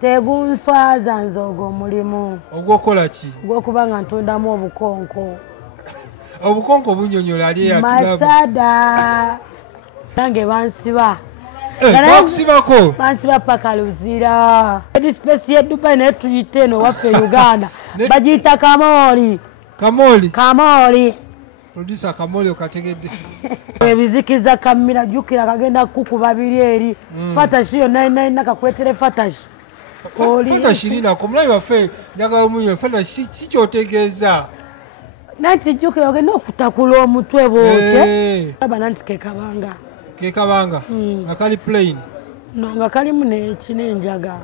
tegunswaza nze ogwo omulimu ogwokola ki gwokuba nga ntundamu obukonko obukonko bunyonyola ali yatulaba masada nange bansiba bakusibako bansiba paka luzira edisipesi ye Dubai naye tuyite eno waffe Uganda bagiyita kamoli producer kamoli okategedde ebizikiza kamira jukira kagenda kukuba biri eri fatashi yo 99 nakakwetere fatashi fatashi linako mulayi waffe njagala omunyo fatashi kikyotegeeza nanti jukira ogenda okutakula omutwe bwotye aba nanti kekabanga nga kali plain no nga kalimu n'enjaga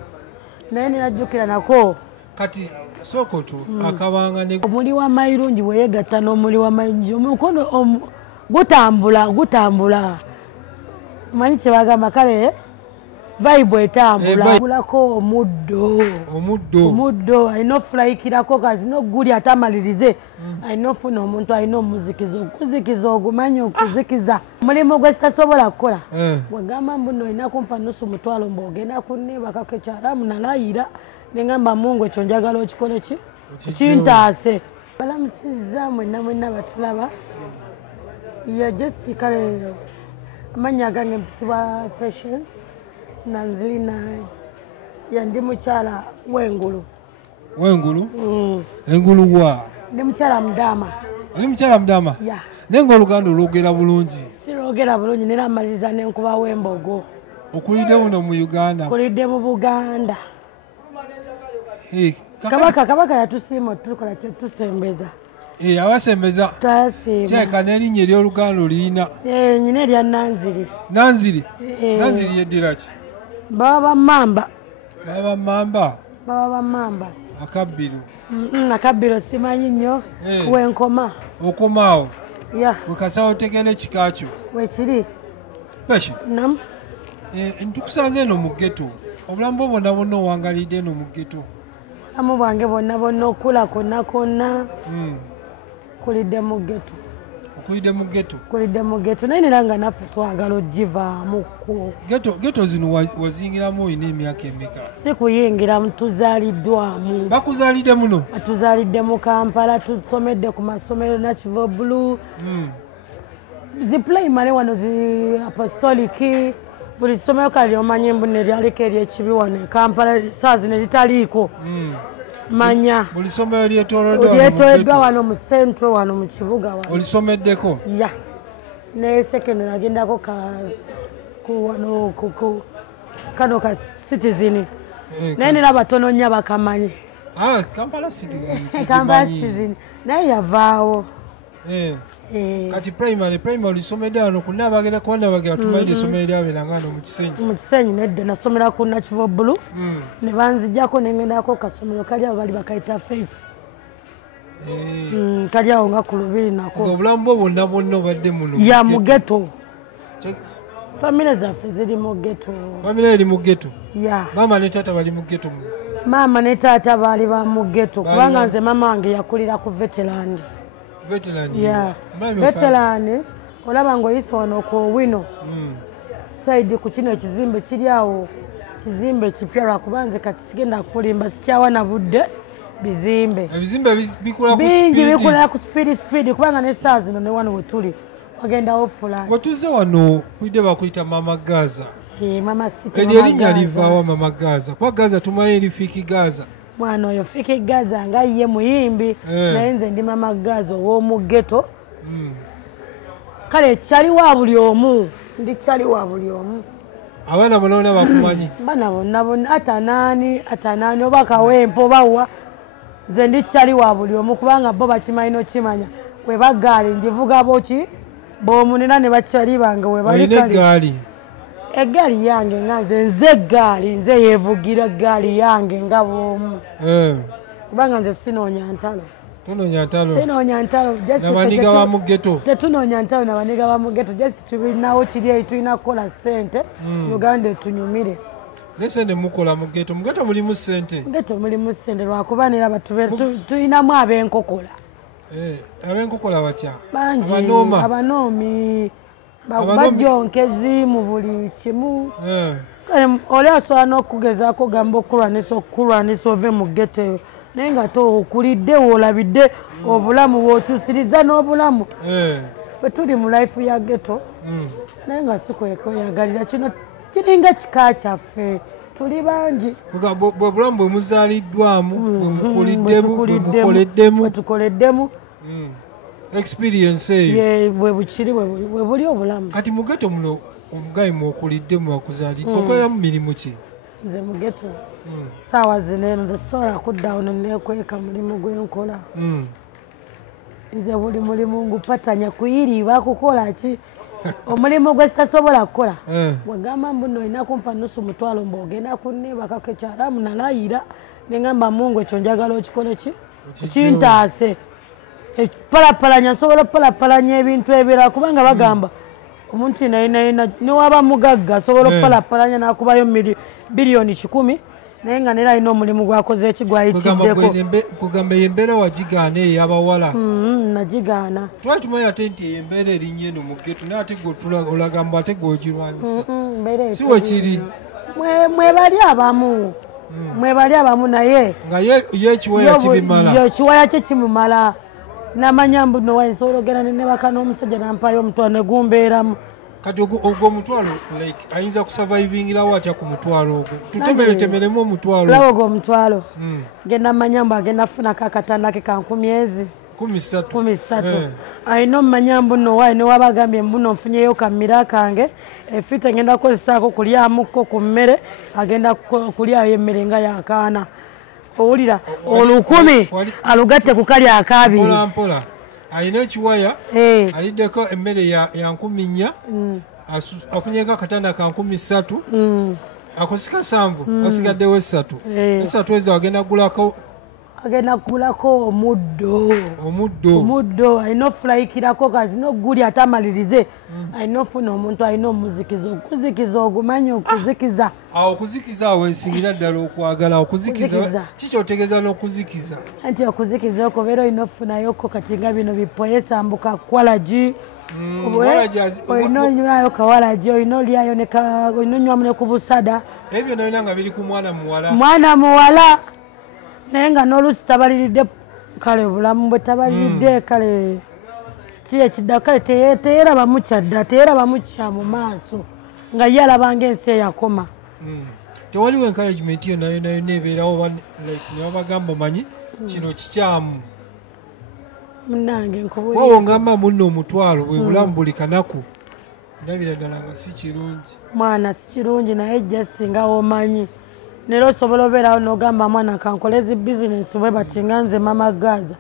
naye ninajjukira nako kati sokoto akabanga ne omuli wa mayirungi bweyegatta n'omuli wa mayirungi omukono gutambula manyi kyebagamba kale vibe etambula bulako omuddo alina ofulayikirako kazi noguli atamalirize alina ofuna omuntu alina omuzikiza okuzikiza ogumanyi okuzikiza omulimu gwe sitasobola kukola wegamba mbuno olina kumpa nusu mutwalo mbogenda kunibakako ekyalamu nalayira nengamba mungu ekyo njagala okikole ki kintaase balamusizza mwenna batulaba just kale amanya gange mpitibwa Patience Nanzilina yandi mukyala w'engulu engulu wa ndi mukyala mudama oli mukyala mudama nenga oluganda olwogera bulungi sirwogera bulungi nera amaliriza nenkuba w'embogo okulidde muno mu Uganda kulidde mu Buganda kabaka yatusiima tukola kyetusembeza abasembeza kyeka n'erinnya ery'oluganda oliyina nyina erya Nanziri yeddira ki baba bamamba akabbiro simanyi nnyo wenkoma okomaawo wekasa otegera ekika kyo wekiri nam ntukusanze eno mu ghetto obulamu bwo bwonna bwonna owangalidde eno mu ghetto amu bwange bwonna okula konna kulidde mu ghetto naye nera nga naffe twagala ogivaamuko ghetto zino wazingiramu olina emyaka emeka si kuyingiramu tuzaaliddwamu bakuzaalidde muno atuzaalidde mu Kampala tusomedde ku masomero Nakivo Blue zi primary wano zi apostolic buli ssomero kale lyomanyi mbuno eryaliko eryekibi wano e Kampala saa zino eritaliiko manya buli somero lyetooloddwa wano mu centro wano mu kibuga wano olisomeddeko ne secondary nagendako kano ka Citizen naye nera batono nnyo bakamanyi Kampala Citizen naye yavaawo kati primary olisomedde wano kunabagera kubanabagera tumalire essomero lyabeeranga wano mu Kisenyi nedda nasomera ku Nakivo Blue ne banzijjako nengendako kasomero kali abo bali bakayita Faith kali awo nga ku lubiri nako obulamu bwo bwonna obadde muno ya mu ghetto famire zaffe ziri mu ghetto famire eri mu ghetto maama ne taata bali mu ghetto maama ne taata baali ba mu ghetto kubanga nze maama wange yakulira ku veteran olaba ng'oyise wano ku wino saidi ku kino ekizimbe kiri awo kizimbe kipya lwakuba nze kati sigenda kulimba sikyawa na budde bizimbe bingi bikulira ku speedi kubanga n'essaawa zino ne wano wetuli wagendawo fula wetuze wano kuidde bakuyita Mama Gaza Mama City eryo erinnya livaawa Mama Gaza kuba Gaza tumanyi eri Fiki Gaza mwana oyo Fiki Gaza nga ye muyimbi naye nze ndi Mama Gaza ow'omu ghetto kale kyali wa buli omu abaana bonna bakumanyi bana bonna atanaani oba kawempo bawa nze ndi kyali wa buli omu kubanga bo bakimanyi n'okimanya we bagaali njivuga boki b'omunira ne bakyali bange we bali kale eggaali yange nga nze eggaali nze yeevugira eggaali yange nga bw'omu kubanga nze sinoonya ntalo nabaniga ba mu ghetto tetunoonya ntalo nabaniga ba mu ghetto just tulinawo kiri eyo tulina kukola ssente Uganda etunyumire nesente mukola mu ghetto mulimu ssente lwakuba nera tulinamu ab'enkokola ab'enkokola batya bangi abanoomi bajonkezi mu buli kimu oli asobola n'okugezaako gamba okulwanisa ove mu ghetto eyo naye nga okulidde woolabidde obulamu bw'okyusiriza n'obulamu ffe tuli mu life ya ghetto naye nga si kweyagalira kino kiringa kika kyaffe tuli bangi bwebulamu bwe muzaaliddwamu bwe tukoleddemu experience eyo bwe bukiri bwe buli obulamu kati mu ghetto muno omugayi mw'okuliddemu wakuzaalidde okolera mu mirimu ki nze mu ghetto saawa zino eno nze sobola kuddawo neneekweka mulimu gwenkola nze buli mulimu ngupatanya kuyiriibwa kukola ki omulimu gwe sitasobola kukola wagamba mbuno olina kumpa nusu mutwalo mbogenda kunneebakako ekyalamu nalayira neŋamba mungu ekyo njagala okikole ki kintaase palapalanya nsobola opalapalanya ebintu ebirala kubanga bagamba omuntu naina newaba mugagga asobola opalapalanya nakubayo biliyoni 100 naye nga nera alina omulimu gwakoze eki gwayitiddeko kugamba embeera wagigaana ey'abawala nagigaana twali tumanyi ate nti embeera erinnya eno mu ghetto naye ate olagamba ate gwogirwanyisa si wekiri mwebali abamu naye nga ye ekiwaya kibimala ekiwaya kye kimumala namanya mbu nowa nsobola ogenda nenebaka n'omusajja nampayo omutwalo negumbeeramu kati ogwo omutwalo ayinza kusurvivingirawo atya ku mutwalo ogwo tutemeretemeremu omutwalo laba ogwo omutwalo genda manya mbu agenda kufunako akatanda ke ka 13 ayina omumanya mbu nowa newabagambye mbuno nfunyeyo kamira kange efite ngenda kukozesaako kulyamuko ku mmere agenda kulyayo emmere nga yakaana owulira 10 alugatte ku kali akabiri mpola alina ekiwaya aliddeko emmere ya 4 afunyeko akatanda ka 13 akosika 7 wasigaddewo 3 ezo agenda kugulako omuddo alina ofulayikirako kazi noguli ate amalirize alina ofuna omuntu alina omuzikiza okuzikiza ogumanyi okuzikiza okuzikiza awo ensingira ddala okwagala okuzikiza kikyotegeeza n'okuzikiza anti okuzikiza okubeera olina ofunayoko kati nga bino bipoyesa mbuka kwalagi olina onywayo kawalagi olina olyayo olina onywamu ne ku busada ebyo nolina nga biri ku mwana muwala naye nga n'oluusi tabaliridde kale obulamu bwe tabaliridde kale kiyekidda kale teyerabamu kyadda teyerabamu kya mu maaso nga ye alabanga ensi eyakoma tewaliwo encouragement yo nayo nebeerawo nebagamba manyi kino kikyamu munange wawo ngamba muno omutwalo bwe bulamu buli kanaku ndabira ddala nga si kirungi mwana si kirungi naye jja singa womanyi nero osobola obeerawo n'ogamba mwana kankole ezi bizinesi bwe bati nga nze mama Gaza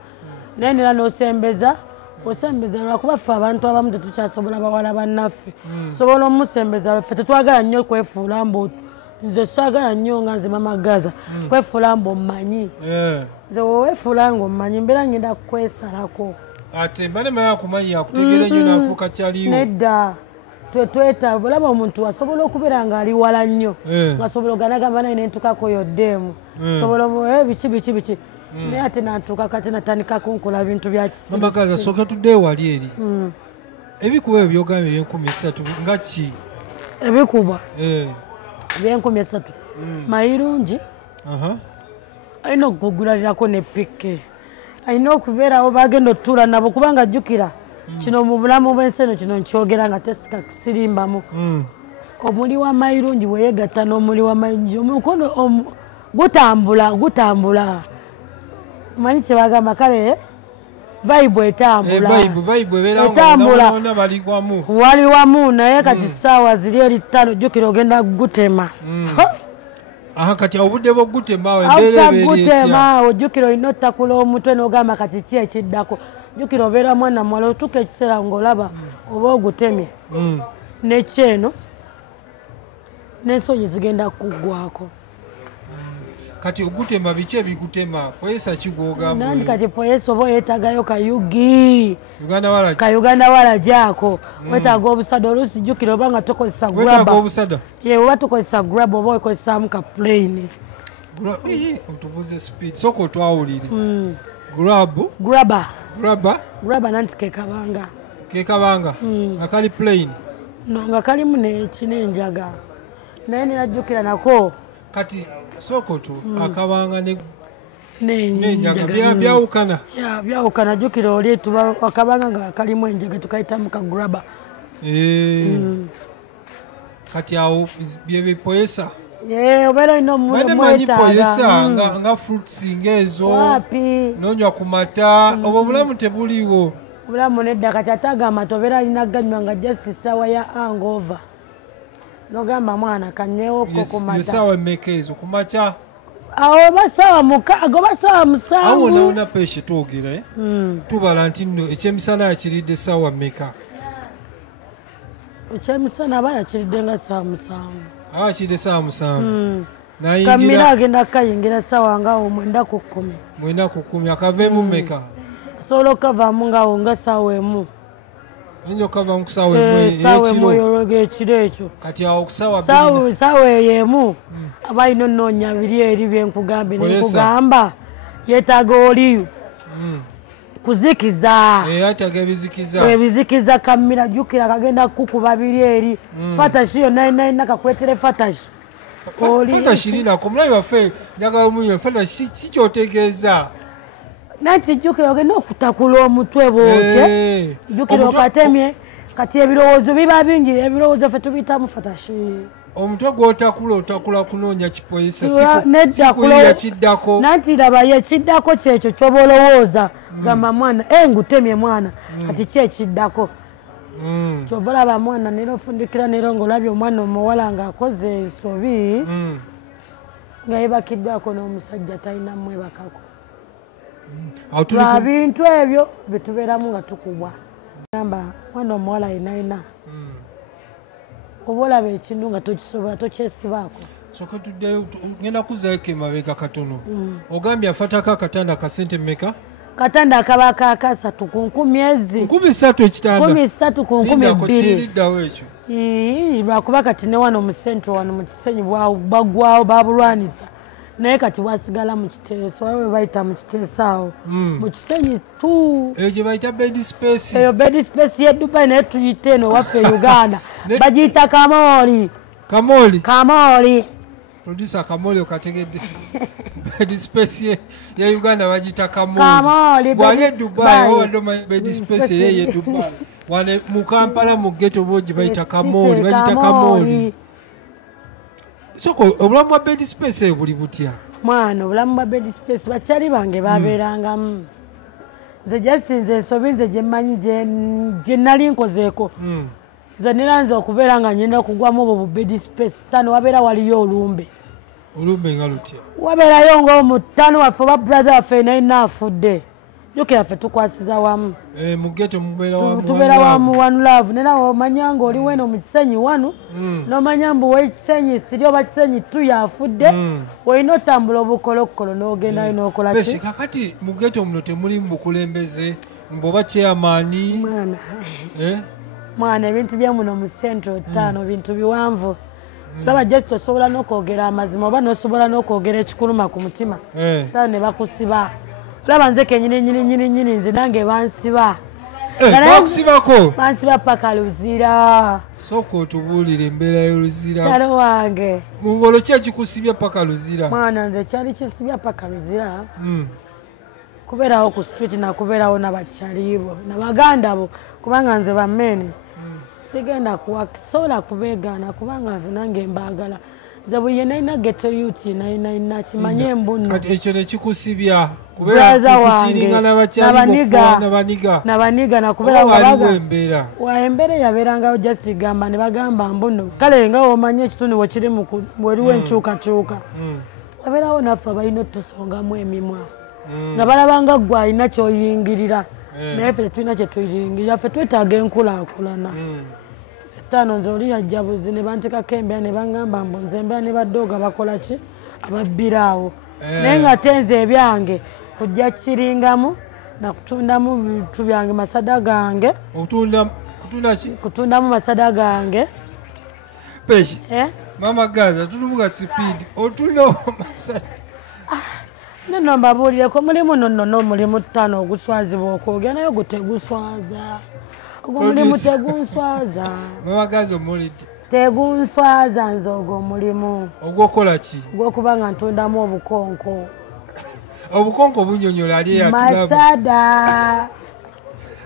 naye nera n'osembeza lwakuba ffe abantu abamu tetukyasobola bawala bannaffe sobola omusembeza ffe tetwagala nnyo kwefuula mbu nze saagala nnyo nga nze mama Gaza kwefuula mbu omumanyi nze weweefuula nga omumanyi mbeera ngenda kukwesalako ate mbanemaya akumanyi yakutegeera nnyo n'afuuka kyaliwo nedda twetaaga olaba omuntu asobola okubeera nga ali wala nnyo ngasobola oganagamba naye nentukako yoddeemu sobola biki naye ate nantuuka kati natandika kunkola bintu bya kisimamagaza soka tudde wali eri ebikuba ebyo byogambye eby'enkumi 3 nga ki ebikuba eby'enkumi 3 mayirungi alina okugulalirako ne pike alina okubeerawo bagenda otuula nabo kubanga jjukira kino mu bulamu bw'ensi eno kino nkyogera nga tesika kisirimbamu omuli wa mayirungi bweyegatta n'omuli wa mayirungi omukono gutambula manyi kyebagamba kale vibe etambula wali wamu naye kati saawa ziri eri 5 jjukira ogenda gutema kati obudde bwogutema embeera ojjukira olina ottakula omutwe n'ogamba kati ki ekiddako jjukira obeera mwana muwala otuuka ekiseera ng'olaba oba ogutemye nekyeno n'ensonyi zigenda kuggwako kati ogutema biki ebigutema poyesa kigwogamba nandi kati poyesa oba oyetagayo kayugi ka Uganda walajako wetaaga obusada oluusi jjukira oba nga tokozesa graba oba tokozesa graba oba okozesaamu ka plane otubuze speed soka otwawulire graba nanti kekabanga akali plane no nga kalimu nekinenjaga naye nenajjukira nako kati sokoto akabanga ne nenjaga byawukana byawukana jjukira oli tuba akabanga nga kalimu enjaga tukayita mu kagraba kati awo byebipoyesa obeera olina omwetaaga nga fruits ng'ezo nonywa ku mata oba obulamu tebuliwo obulamu nedda kati ate agamba ti obeera alina ganywa nga just essaawa ya hangover nogamba mwana kanywewoko ku mata essaawa emmeka ezo ku makya awo oba ssaawa 6 oba ssaawa 7 awo nawona peshe twogera tubala nti nno ekyemisana yakiridde essaawa mmeka ekyemisana aba yakiridde nga ssaawa 7 akide saa 7 kamira agenda kayingira ssaawa ngawo 9:10 akaveemu mmeka asobola okukavaamu ngawo nga ssaawa emu oyinza okukavaamu ku ssaawa emu ey'ekiro ekyo kati awo ku ssaawa eyo emu aba alina onnoonya biri eri byenkugambye nekugamba yeetaaga oliyo kuzikiza ebizikiza kamira jjukira kagenda kukuba biri eri fatashi yonna inina kakuletere fatashi fatashi linako omulabi waffe njagala omuyo fatashi kikyotegeeza nanti jjukira ogenda okutakula omutwe bwotye jjukira okatemye kati ebirowoozo biba bingi ebirowoozo ffe tubiyitamu fatashi omutwe gwotakula otakula kunoonya kipoyesa sikuyiya kiddako nanti laba yekiddako kyekyo kyoba olowooza gamba mwana ngutemye mwana kati kyekiddako kyova olaba mwana nera ofundikira nera ngaolabye omwana omuwala ng'akoze ensobi nga yebakiddwako n'omusajja talina mwebakako bintu ebyo byetubeeramu nga tukubwa gamba mwana omuwala yenayina oba olaba ekintu nga tokisobola tokyesibaako soka tuddeyo ngenda kuzaako emabega katono ogambye afatako akatanda ka sente mmeka katanda akaba kakasatu ku 10,000 13 ekitanda 13 ku 12 riddawo ekyo lwakuba kati ne wano mu central wano mu kisenyi bagwawo babulwanisa naye kati wasigala mu kiteeso waliwo bayita mu kiteeso awo mu kisenyi tu eyo gye bayita bed space eyo bed space ye Dubai naye tuyite eno waffe Uganda bagiyita kamooli producer Kamoli okategedde bed space ya Uganda bagiyita kamooli bwali Dubai owadde bed space ye Dubai wane mu Kampala mu ghetto bogi bayita kamooli bagiyita kamooli soko obulamu bwa bed space eyo buli butya mwana obulamu bwa bed space bakyali bange babeerangamu nze just nze ensobi nze gyemmanyi gye nali nkozeeko nze niranze okubeera nga nyenda okugwamu obwo bu bed space tano wabeera waliyo olumbe nga lutya wabeerayo ng'omutano waffe oba brother waffe nayina afudde jjukira ffe tukwasiza wamu mu ghetto tubeera wamu one love nera omanya nga oli weno mu kisenyi wanu n'omanya mbu wekisenyi siri oba kisenyi tu yafudde olina otambula obukolokolo n'ogendayo n'okola ki kakati mu ghetto muno temulimu bukulembeze mboba chairmani mwana ebintu bya muno mu central ttaano bintu biwanvu laba just osobola n'okwogera amazima oba n'osobola n'okwogera ekikuluma ku mutima sala ne bakusiba olaba nze kenyini nze nange bansiba bakusibako bansiba paka luzira sooka otubuulire embeera y'oluzira kyalo wange mungolo ki ekikusibya paka luzira mwana nze kyali kisibya paka luzira kubeerawo ku street nakubeerawo nabakyalibo nabaganda bo kubanga nze bammene sigenda kuwakisobola kubeegaana kubanga nze nange mbaagala nze bwe nalina ghetto youth nalina kimanye embuno ekyo nekikusibya kubeera kukiringa nabaniga nakubeera embeera yabeerangawo just gamba ne bagamba mbuno kale nga omanye ekitundu bwe kiri weriwo enkyukakyuka wabeerawo naffe balina otusongamu emimwa nga balabanga ggwe alina kyoyingirira naye ffe tetulina kyetuyingirira ffe twetaaga enkulaakulana ttaano nze oli yajjabuzi ne bantekako embeera ne bagamba mbu nze embeera ne baddooga bakola ki ababbiraawo naye nga tenze ebyange kujja kiringamu nakutundamu bintu byange masada gange kutundamu masada gange peshi mama gaza tulubuga speed otunda masada nono mbabuulireko mulimu nono omulimu ttaano oguswazibwa okwogera naye ogwo teguswaza ogwo mulimu tegunswaza mama gaza omulidde tegunswaza nze ogwo omulimu ogwokola ki gw'okubanga ntundamu obukonko obukonko bunyonyola ali yatulaba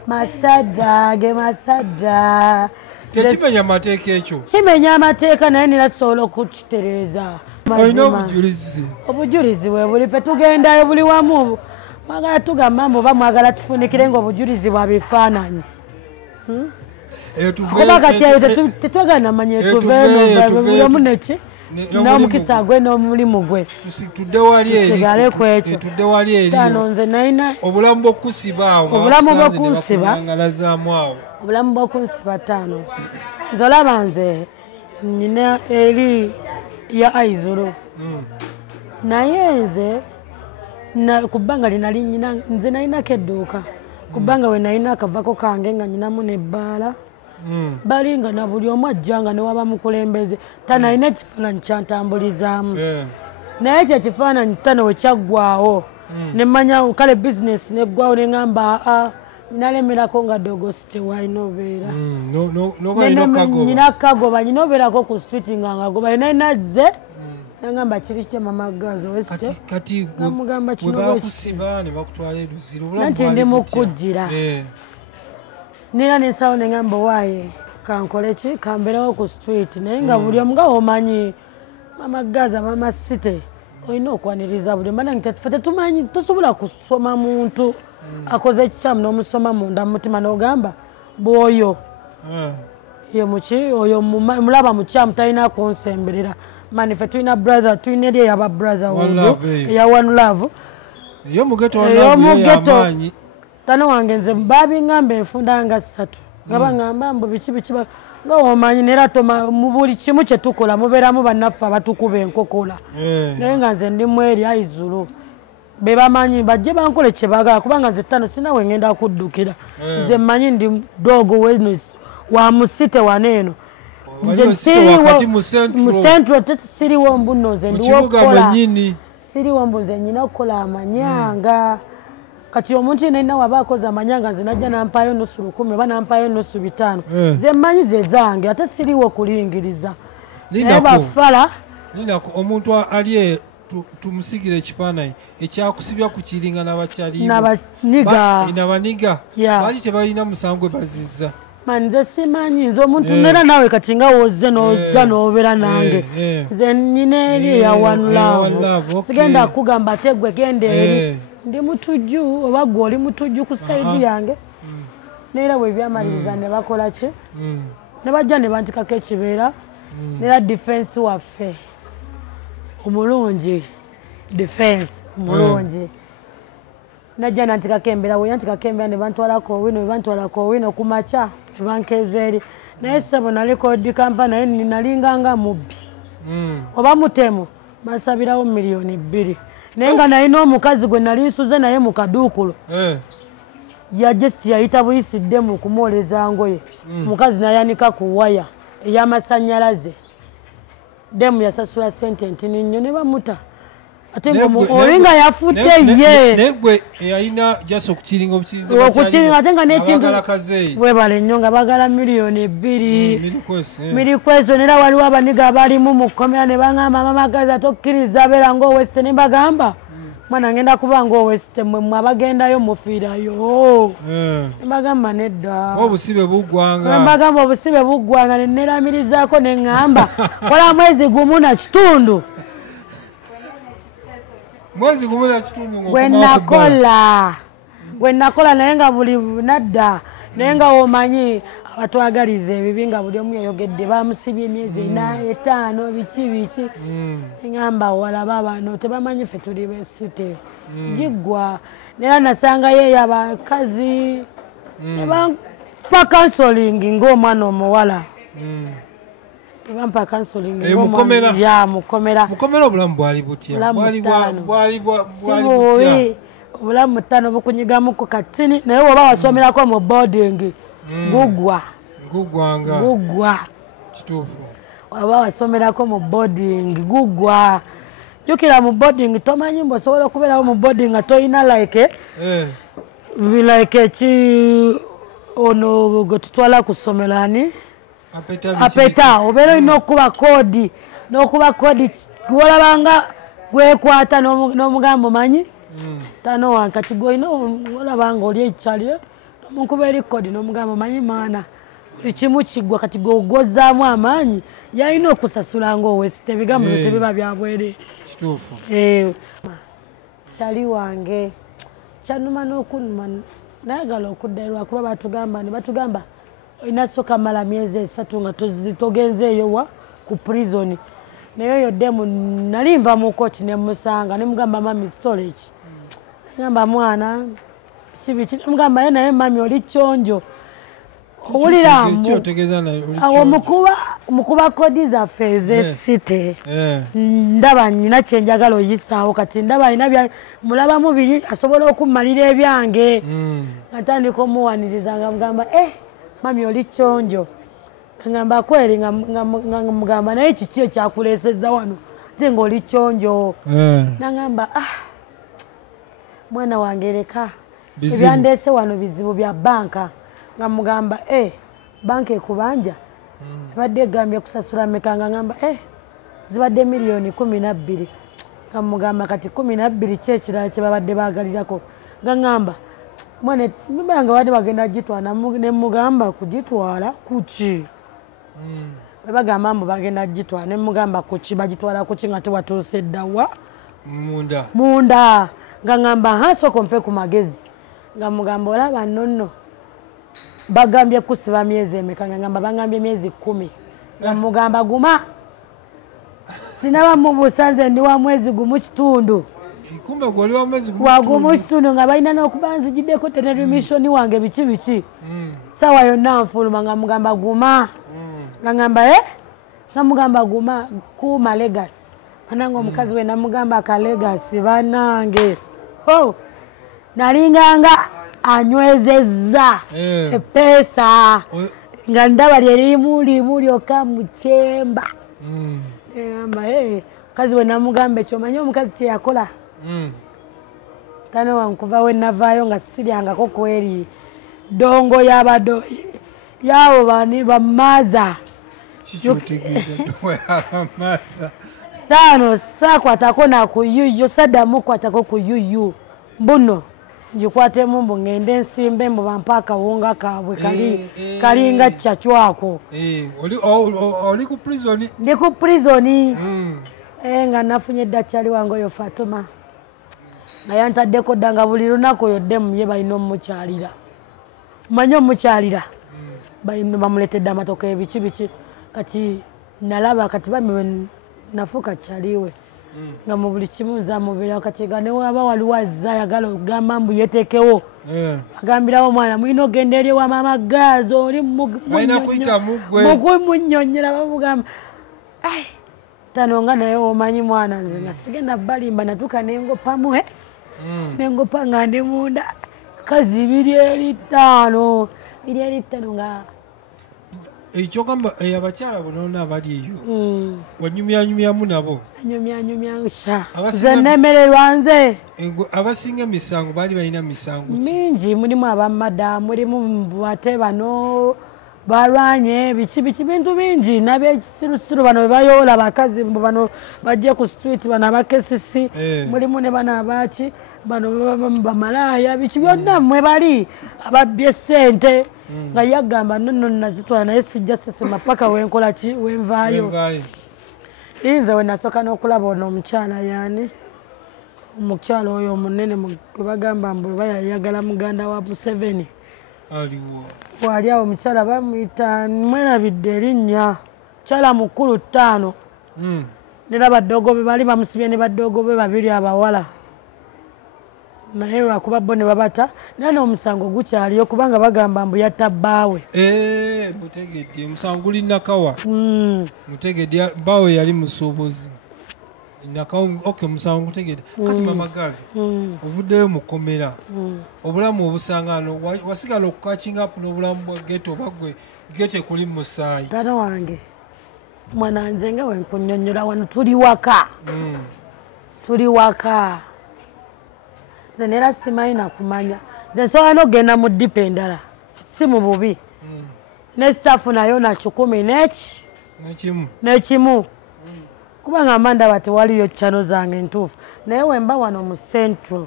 masada ge masada tekimenya amateeka ekyo kimenya amateeka naye nirasobola okukitereeza olina obujulizi obujulizi bwe buli fe tugendayo buli wamu mwagala tugamba mbu oba mwagala tufunikire ng'obujulizi bwa bifaananyi kuba kati ayo tetwagala namanya tuveeno buli omu neki n'omukisa gwe n'omulimu gwe tusigale ku ekyo tano nze nalina obulamu bw'okusiba obulamu bw'okunsiba ttaano nze olaba nze nyina eri ya aizulu naye nze ku bbanga linali nyina nze nalinako edduuka ku bbanga we nalina akavako kange nga nyinamu nebbaala balinga na buli omu ajjanga ne waba mukulembeze tanalina ekifaananyi kyantambulizaamu naye ekyo ekifaananyi tano we kyaggwawo nemmanya kale bizinesi neggwawo neŋŋamba nalemerako nga dogosi tewalina obeera nyina kagoba nyina obeerako ku street nga ngagoba yenayinazze nagamba kiri kitya mama gazo wesite namugamba kinonti ndi mukujjira nera nensawo neŋŋamba waaye kankole ki kamberewo ku street naye nga buli omu nga omanyi mama gaza mama site olina okwaniriza buli mbanange fe tetumanyi tosobola kusoma muntu akoze ekikyamu n'omusoma munda mu mutima n'ogamba bw'oyo ye muki oyo mulaba mukyamu talina kunsemberera mani fe tulina brother tulina eri eyaba brother eya one love eyomugeto tano wange nze babiŋŋamba enfunda nga 3 nga baŋŋamba mbu biki nga omanyi nera mu buli kimu kye tukola mubeeramu bannaffe abatukuba enkokola naye nga nze ndimu eri aizulu be bamanyi bajje bankole kye baagala kubanga nze ttano sina we ŋŋenda kuddukira nze mmanyi ndi dogo wa musite waneeno musentro siriwo mbuno nze ndiwokukola siriwo mbu nze nyina okukola amanyanga kati omuntu yenna waba akoze amanyanga nze najja nampaayo nusu 10 oba nampaayo nusu 5 nze mmanyi ze zange ate siriwo kulingiriza naye bafala omuntu ali tumusigire ekifaananyi ekyakusibya ku kiringa n'abaniga baali tebalina musango bazizza nze simanyi nze omuntu nera naawe kati nga wozze n'ojja n'obeera nange nze nyina eri eya one love sigenda kugamba ate gwe genda eri ndi mutujju oba gwe oli mutujju ku saidi yange neera bwe byamaliriza ne bakola ki ne bajja ne bantikako ekibeera neera defense waffe omulungi defense omulungi najja nantikako embeera bwe yantikako embeera ne bantwalako owino ku makya ne bankeeza eri naye ssebo naliko di kampa naye nalinganga mubbi oba mutemu bansabirawo $2,000,000 naye nga nalina omukazi gwe nali nsuze naye mu kaduukulo yajesti yayita buyisidde mu kumwoleza ngoye omukazi nayanika ku waya ey'amasannyalaze demu yasasula sente ntini nnyo ne bamuta ate olinga yafudde ye negwe yalina jasa okukiringa okukiringa ate nga n'ekintu webale nnyo nga bagala $2,000,000 mirikweso nera waliwo abaniga abalimu mu kkomera ne baŋŋamba mamagazi atokkiriza abeera ng'owesite ne mbagamba mwana ngenda kuba ng'owesite mmwe abagendayo mufiirayo ne mbagamba nedda obusibe buggwanga mbagamba obusibe buggwanga ne neramirizaako ne ŋŋamba kola mwezi gumu na kitundu gwe nakola naye nga buli nadda naye nga womanyi abatwagaliza ebibi nga buli omu yayogedde bamusibye emyezi 4-5 biki eŋŋamba walaba bano tebamanyi ffe tuli besite giggwa neera nasangayo eyo abakazi ne bampa kansolingi ng'omwana omuwala bampa kansolingi mukomera obulamu bwali butya obulamu ttaano bukunyigamuku katini naye woba wasomerako mu boarding guggwa kituufu oba wasomerako mu boarding guggwa jjukira mu boarding tomanyi mbu osobola okubeerawo mu boarding nga tolina like eki ono gwe tutwala ku ssomerani apeta obeera olina okuba koodi n'okuba koodi gwolabanga gwekwata n'omugamba omanyi tano wankati gwolina olabanga oli ekyalire n'omukuba eri koodi n'omugamba omanyi maana buli kimu kiggwa kati gwogozaamu amaanyi yalina okusasula ngaowesi tebigambo tebiba byabwereere kituufu kyali wange kyanuma n'okunuma nayagala okudda lwakuba batugamba olina soka mala myezi 3 nga togenzeeyo wa ku prison naye oyo demu nali nva mu kooti nemusanga nemugamba mami storage ngamba mwana kibiki nemugamba ye naye mami oli kyonjo owulira awo mukuba kodi zaffe ez'esite ndaba nyina kyenjagala oyisaawo kati ndaba alina mulabamu biri asobola okumalira ebyange natandika omuwaniriza nga mugamba mami oli kyonjo ngamba kweri nga mugamba naye kiki ekyakuleesezza wano ate ng'oli kyonjo nagamba mwana wange leka ebyandeese wano bizibu bya banka nga mugamba banka ekubanja ebadde egambye kusasula meka nga ngamba zibadde miliyoni 12 nga mugamba kati 12 kyekirala kye babadde baagalizako nga ngamba mwana mibanga wadde bagenda gitwala nemugamba kugitwala kuki bagamba mbu bagenda gitwala nemugamba kuki bagitwala kuki nga tewatuuse ddawa munda nga ngamba soko mpe ku magezi nga mugamba olaba nonno bagambye kusiba myezi emeka nga ngamba bagambye myezi 10 nga mugamba guma sinaba mubuusa nze ndi wa mwezi gumu kitundu wagumu kitundu nga balina n'okuba nzigiddeko teneremishoni wange biki sawa yonna nfuluma nga mugamba guma nga ngamba nga mugamba guma kuuma legasi anange omukazi we namugamba ka legasi banange nalinganga anywezezza epeesa nga ndaba lyerimu lyokka mukyemba ngamba mukazi we namugamba ekyo omanyi omukazi kyeyakola tano wankuva we navaayo nga siryangako kweri dongo yabado yaabo bani bamaaza tano sakwatako nakuyuyo saddamu kwatako kuyuyu mbuno njikwatemu mbu ngende ensimbe mbu bampa akawunga kaabwe kalinga kyacwako ndi ku prisoni nga nafunye eddakyali wange oyo Fatuma nga yantaddeko dda nga buli lunaku oyo ddemu ye balina omukyalira manye omukyalira bamuletedde amatoka ebiki kati nalaba kati bami nafuuka kyaliwe nga mu buli kimu nzamubeera kati ga ne waba waliwo azza ayagala okugamba mbu yeteekewo agambirawo omwana mulina ogenda eri wa maama gaazo oli mukunnyonnyera bamugamba tano nga naye omanyi mwana nze nga sigenda balimba natuuka nengopamu nengopa nga ndi munda kazi 2 eri 5 nga ekyogamba abakyala bonona abali eyo wanyumyanyumyamu nabo anyumyanyumyasha nze nemererwa nze abasinga emisango baali balina misango mingi mulimu abamada mulimu ate bano balwanye biki bintu bingi nabekisirusiru bano bebayoola abakazi bano bajje ku street bano abakesisi mulimu ne bano abaki bano bamalaaya biki byonna mwe bali ababbye ssente nga yagamba nonno nazitwala naye sijja sesema paka wenkola ki wenvaayo inze we nasooka n'okulaba ono omukyala yaani omukyala oyo omunene gwe bagamba mbu bayayagala muganda wa Museveni wali awo omukyala bamuyita mwerabidde erinnya mukyala mukulu 5 nera baddogobe bali bamusibye ne baddogobe 2 abawala naye lwakuba bo ne babata naye n'omusango gukyaliyo kubanga bagamba mbu yatta bbaawe mutegedde omusango guli nakawa mutegedde bbaawe yali musuubuzi nakawa omusango gutegedde kati mama Gaza ovuddeyo mukomera obulamu obusangano wasigala okukakinga apu n'obulamu bwa geto bagwe gete kuli musaayi tano wange mwana nze nga wenkunnyonnyola wano tuli waka nze nera simanyi nakumanya nze nsobola n'ogenda mu ddipa endala si mu bubi ne staff nayo na 10 n'ekimu kubanga amanda bati waliyo channel zange ntuufu naye wemba wano mu central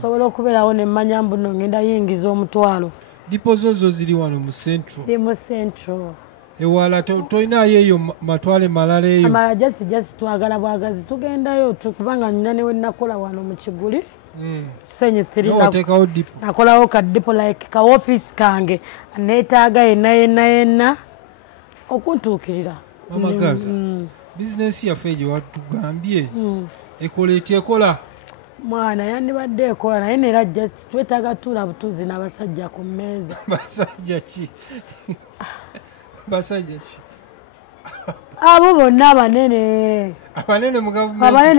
sobola okubeerawo ne mmanya mbuno ngenda yingiza omutwalo dipo zozo ziri wano mu central ndi mu central ewala toyinayo eyo matwale malala eyo amala just twagala bwagazi tugendayo kubanga nina newe nakola wano mu Kiguli senyi 3 nakolawo ka dipo like ka office kange neetaaga yenna okuntuukirira Mamagaza business yaffe gye watugambye ekola etyekola mwana yandibadde ekola naye neera just twetaaga tuula butuuzi n'abasajja ku mmeeza basajja ki abo bonna abanene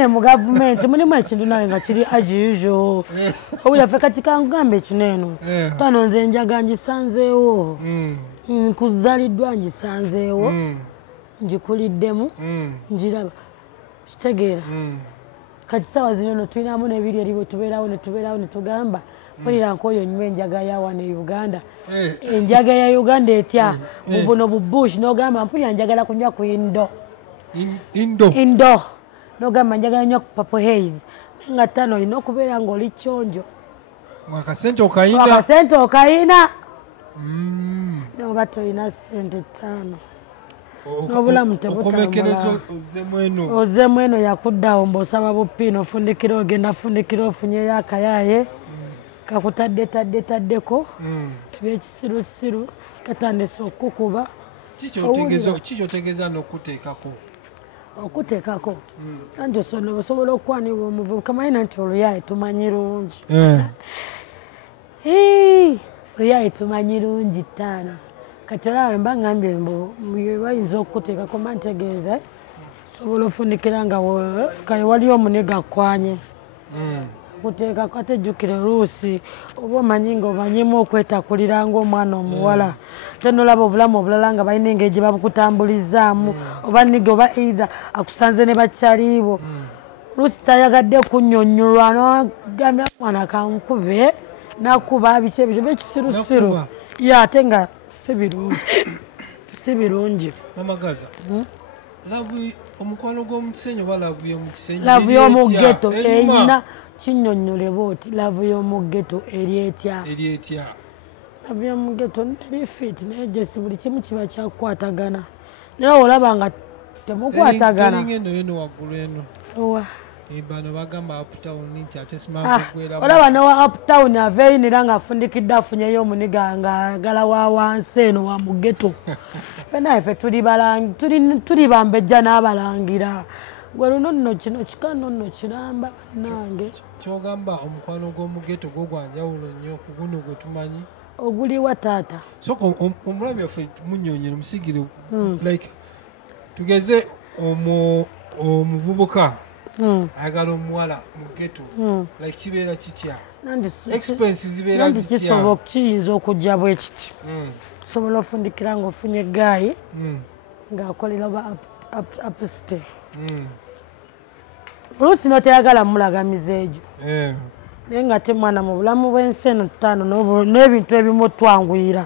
mu gavumenti mulimu ekintu nawe nga kiri agiusual obuyaffe kati kangambe ekino eno tano nze enjaga ngisanzeewo nkuzaliddwa ngisanzeewo njikuliddemu njiraba kitegeera kati sawa zino no tulinamu n'ebiri eriwe tubeerawo ne tugamba mpulira nk'oyo nywa enjaga ya wano e Uganda enjaga ya Uganda etya buno bubush n'ogamba mpulira njagala kunywa ku indo n'ogamba njagala nywa ku Purple Haze nga ttano olina okubeera ng'oli kyonjo akasente okayina noba tolina sente ttaano n'obulamu tebutambula ozzemu eno yakuddawo mb'osaba bupiina ofundikira ogenda fundikira ofunyeyo akayaaye kakutaddetaddeko ebyekisirusiru katandise okukuba kikyotegeeza n'okuteekako okuteekako anti osobola okwanibwa omuvubuka manyina nti oluyaye tumanyi lungi oluyaye tumanyi lungi ttaano kati olaawe mba ngambye bayinza okuteekako mba ntegeeza sobola ofundikira nga wali omuniga kwanye kuteekako ate jjukire oluusi oba omanyi nga omanyimu okwetakulira ng'omwana omuwala ate nolaba obulamu obulala nga balina engeri gye babukutambulizaamu oba niga oba either akusanze ne bakyaliibo oluusi tayagadde kunnyonnyolwa nogambya mwana kankube nakuba biki ebyo byekisirusiru ye ate nga si birungi Mamagaza omukwano gw'omukisenyi oba lavu y'omukisenyi lavu y'omugeto eyina kinnyonnyole booti lavu y'omugeto eryetya lavu y'omugeto eri fit naye jesi buli kimu kiba kyakukwatagana naye olaba nga temukwatagana bano bagamba uptown nti ate simagwera olaba nowa uptown aveyinira ng'afundikidde afunyeyo omuniga ng'agala wa wansi eno wa mugeto fena ife tuli bambejja n'abalangira gwe luno nno kino kikano nno kiramba bannange kyogamba omukwano gw'omugeto gwo gwanjawulo nnyo ku guno gwe tumanyi oguliwa taata soka omulabi waffe munnyonyere musigire like tugeze omuvubuka ayagala omuwala mu geto like kibeera kitya expense zibeera zitya kiyinza okujja bwe kiti sobola ofundikira ng'ofunye gaayi ng'akolera oba upste oluusi n'oteyagala mulagamiza egyo naye nga te mwana mu bulamu bw'ensi eno ttaano n'ebintu ebimu twanguyira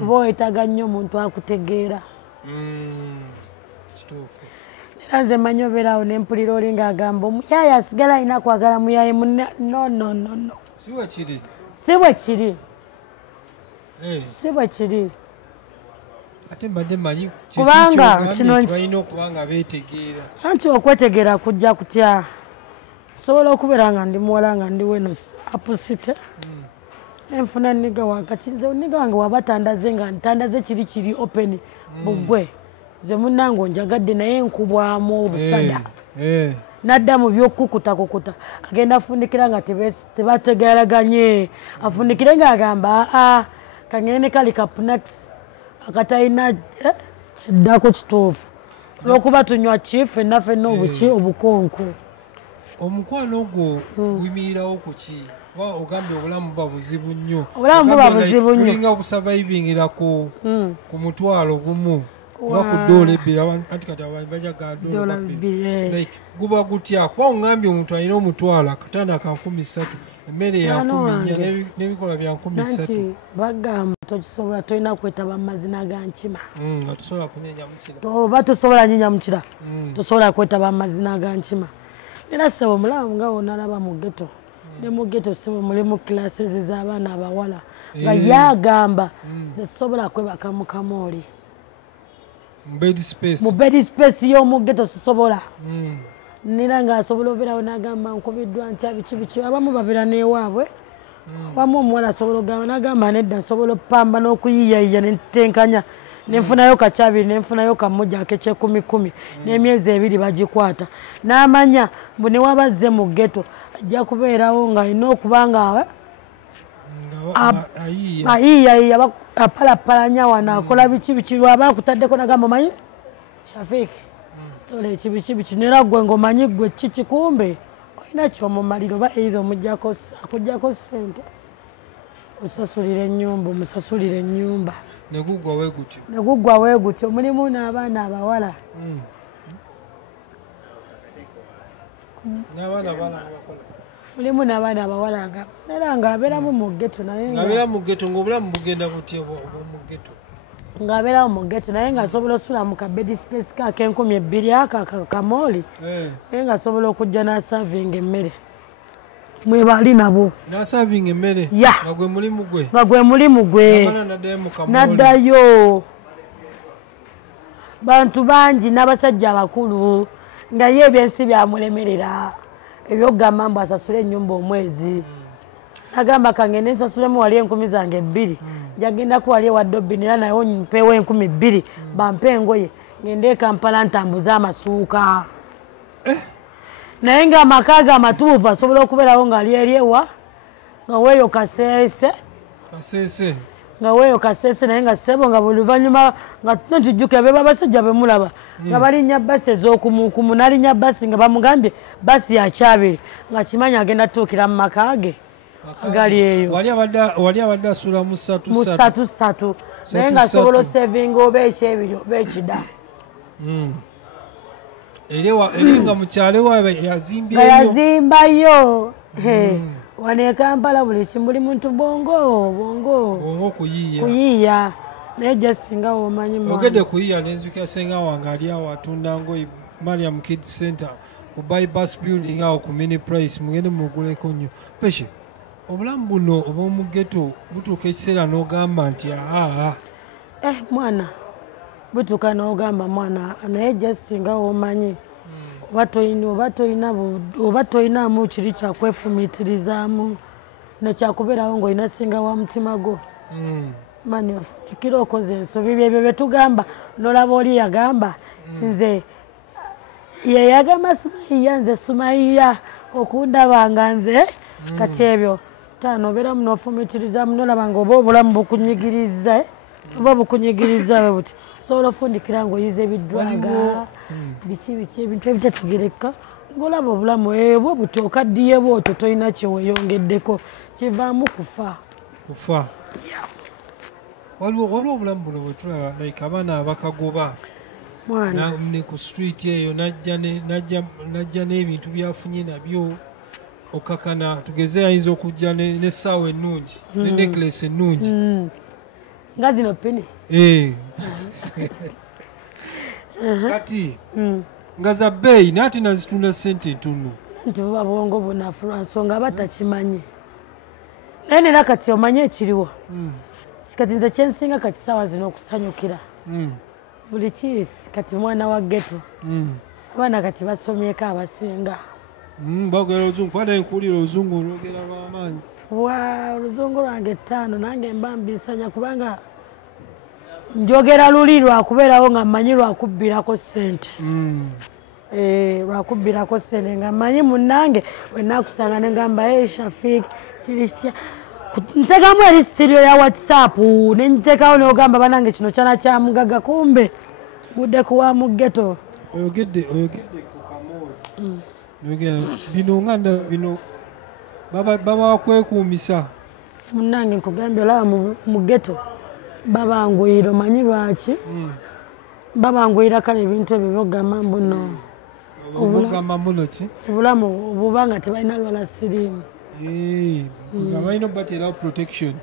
oba oyetaga nnyo omuntu akutegeera era nze manyi obeerawo nempulira oli ng'agamba omuyaye asigala alina kwagala muyaye munne no si bwe kiri ate mbadde manyi kubanga kino balina okuba nga beetegeera anti okwetegeera kujja kutya sobola okubeera nga ndi muwala nga ndi weno apusite enfuna nniga wakati nze nniga wange wabatandaze nga ntandaze kiri open bugwe nze munnange onjagadde naye nkubwamu obusada nadda mu byokukutakukuta agenda afundikira nga tebategeraganye afundikire ng'agamba kangene kali kapunax akatalina kiddako kituufu olwokuba tunywa ki ffenna obuki obukonko omukwano ogwo guyimirirawo ku ki oba ogambye obulamu buba buzibu nnyo bulinga okusavaivingira ku mutwalo gumu oba ku ddoola ebbiri anti kati abantu bajaga ddoola like guba gutya kuba ogambye omuntu alina omutwalo akatanda ka 13 emmere ya 14 n'ebikola bya 13 bagamba tokisobola tolina kwetaba mu mazina ga nkima tosobola kunyenya mukira oba tosobola nyenya mukira tosobola kwetaba mu mazina ga nkima era ssebo mulaba nga wonalaba mu geto ne mu geto ssebo mulimu classes z'abaana abawala nga yagamba tesobola kwebaka mu kamooli mu bed space y'omu geto sisobola nira ng'asobola obeerawo n'agamba nkubiddwa ntya biki abamu babeera n'ewaabwe abamu omuwala asobola ogamba n'agamba nedda nsobola opamba n'okuyiyayiya nentenkanya nenfunayo kakyabiri nenfunayo kamujja ak'ekyekumi n'emyezi 2 bagikwata n'amanya mbu ne wabazze mu geto ajja kubeerawo ng'alina okuba nga ayiyayiya apalapalanya wano akola biki lwaba akutaddeko nagamba omanyi Shafik sitole ekibiki nera gwe ng'omanyi gwe kikumbe olina kyomumaliro oba eitha akuggyako ssente osasulira ennyumba omusasulira ennyumba neguggwa weegutyo mulimu n'abaana abawala mulimu n'abaana abawala era ng'abeeramu mu geto ng'obulamu bugenda butya mu geto ng'abeerawo mu geto naye ng'asobola osula mu kabedi space k'2,000 ako kamooli naye ng'asobola okujja n'asavinga emmere mwebali nabo n'asavinga emmere nga gwe mulimu gwe n'addayo bantu bangi n'abasajja abakulu nga ye ebyensi byamulemerera ebyokugamba mbu asasule ennyumba omwezi agamba kangende nsasulemu wali 10,000 zange 2 njagenda kuwali ewa Dobini era naye mpeewo 2,000 bampe engoye ngende e Kampala ntambuze amasuuka naye ng'amaka ge amatuufu asobola okubeerawo ng'ali eri ewa nga weeyo kaseese naye nga ssebo nga buli luvannyuma nga ntijjuka beba abasajja bemulaba nga balinnya basi ez'okumukumu nalinnya basi nga bamugambye basi yakyabiri nga kimanyi agenda tuukira mu maka ge agali eyo wali abadde asula mu 3 naye ng'asobola osevinga oba ekyebiri oba ekida eri nga mukyale waabe yazimbayo wano e Kampala buli kimu buli muntu bongo kuyiiya naye gye singa womanyi ogedde kuyiiya nenzukira senga wange ali awo atunda ngoyi Mariam Kids Center ku Bybus Building awo ku Mini Price mugende muguleko nnyo peshe obulamu buno obw'omu geto butuuka ekiseera n'ogamba nti mwana butuuka n'ogamba mwana naye gye singa womanyi oba toyinamu kiri kyakwefumiitirizaamu nekyakubeerawo ng'olina singa wa mutima gwo mani kikira okoze ensobi byebyo byetugamba nolaba oli yagamba nze yeyagamba Sumayiya nze Sumayiya okundabanga nze kati ebyo tanobeeramu nofumiitirizaamu nolaba nga oba obulamu bukunyigiriza oba bukunyigiriza bwe buti osobola ofundikira ng'oyiza ebiddwaga biki ebintu ebitategereka ng'olaba obulamu bwo buti okaddiye bwotyo tolina kyeweeyongeddeko kivaamu kufa waliwo obulamu buno bwe tulaba like abaana abakagoba ne ku street eyo najja n'ebintu byafunye nabyo okakana tugeze ayinza okujja n'essaawa ennungi ne necklace ennungi nga zino pini kati nga za bbeeyi naati nazitunda ssente ntono nti buba bwongo bunafu lwa nsonga batakimanyi naye nera kati omanye ekiriwo kati nze kyensinga kati saawa zino okusanyukira buli kiisi kati mwana wa geto abaana kati basomyeko abasinga bagera oluzungu kubadde nkuwulira oluzungu olwogera lw'amaanyi oluzungu lwange 5 nange mba mbisanya kubanga njogera luli lwakubeerawo nga mmanyi lwakubbirako ssente lwakubbirako ssente nga mmanyi munnange wenakusanga nengamba Shafik kiri kitya nteekamu erisitirio ya WhatsApp nenteekawo neogamba banange kino kyana kya mugaga kumbe budde kuwa mu geto oyogedde ku kamooli bino nganda bino baba kwekuumisa munnange nkugambye olaba mu geto babanguyira omanyi lwaki babanguyira kale ebintu ebyo byogamba mbuno obulamu obubanga tebalina lwala siriimu nga balina obaterawo protection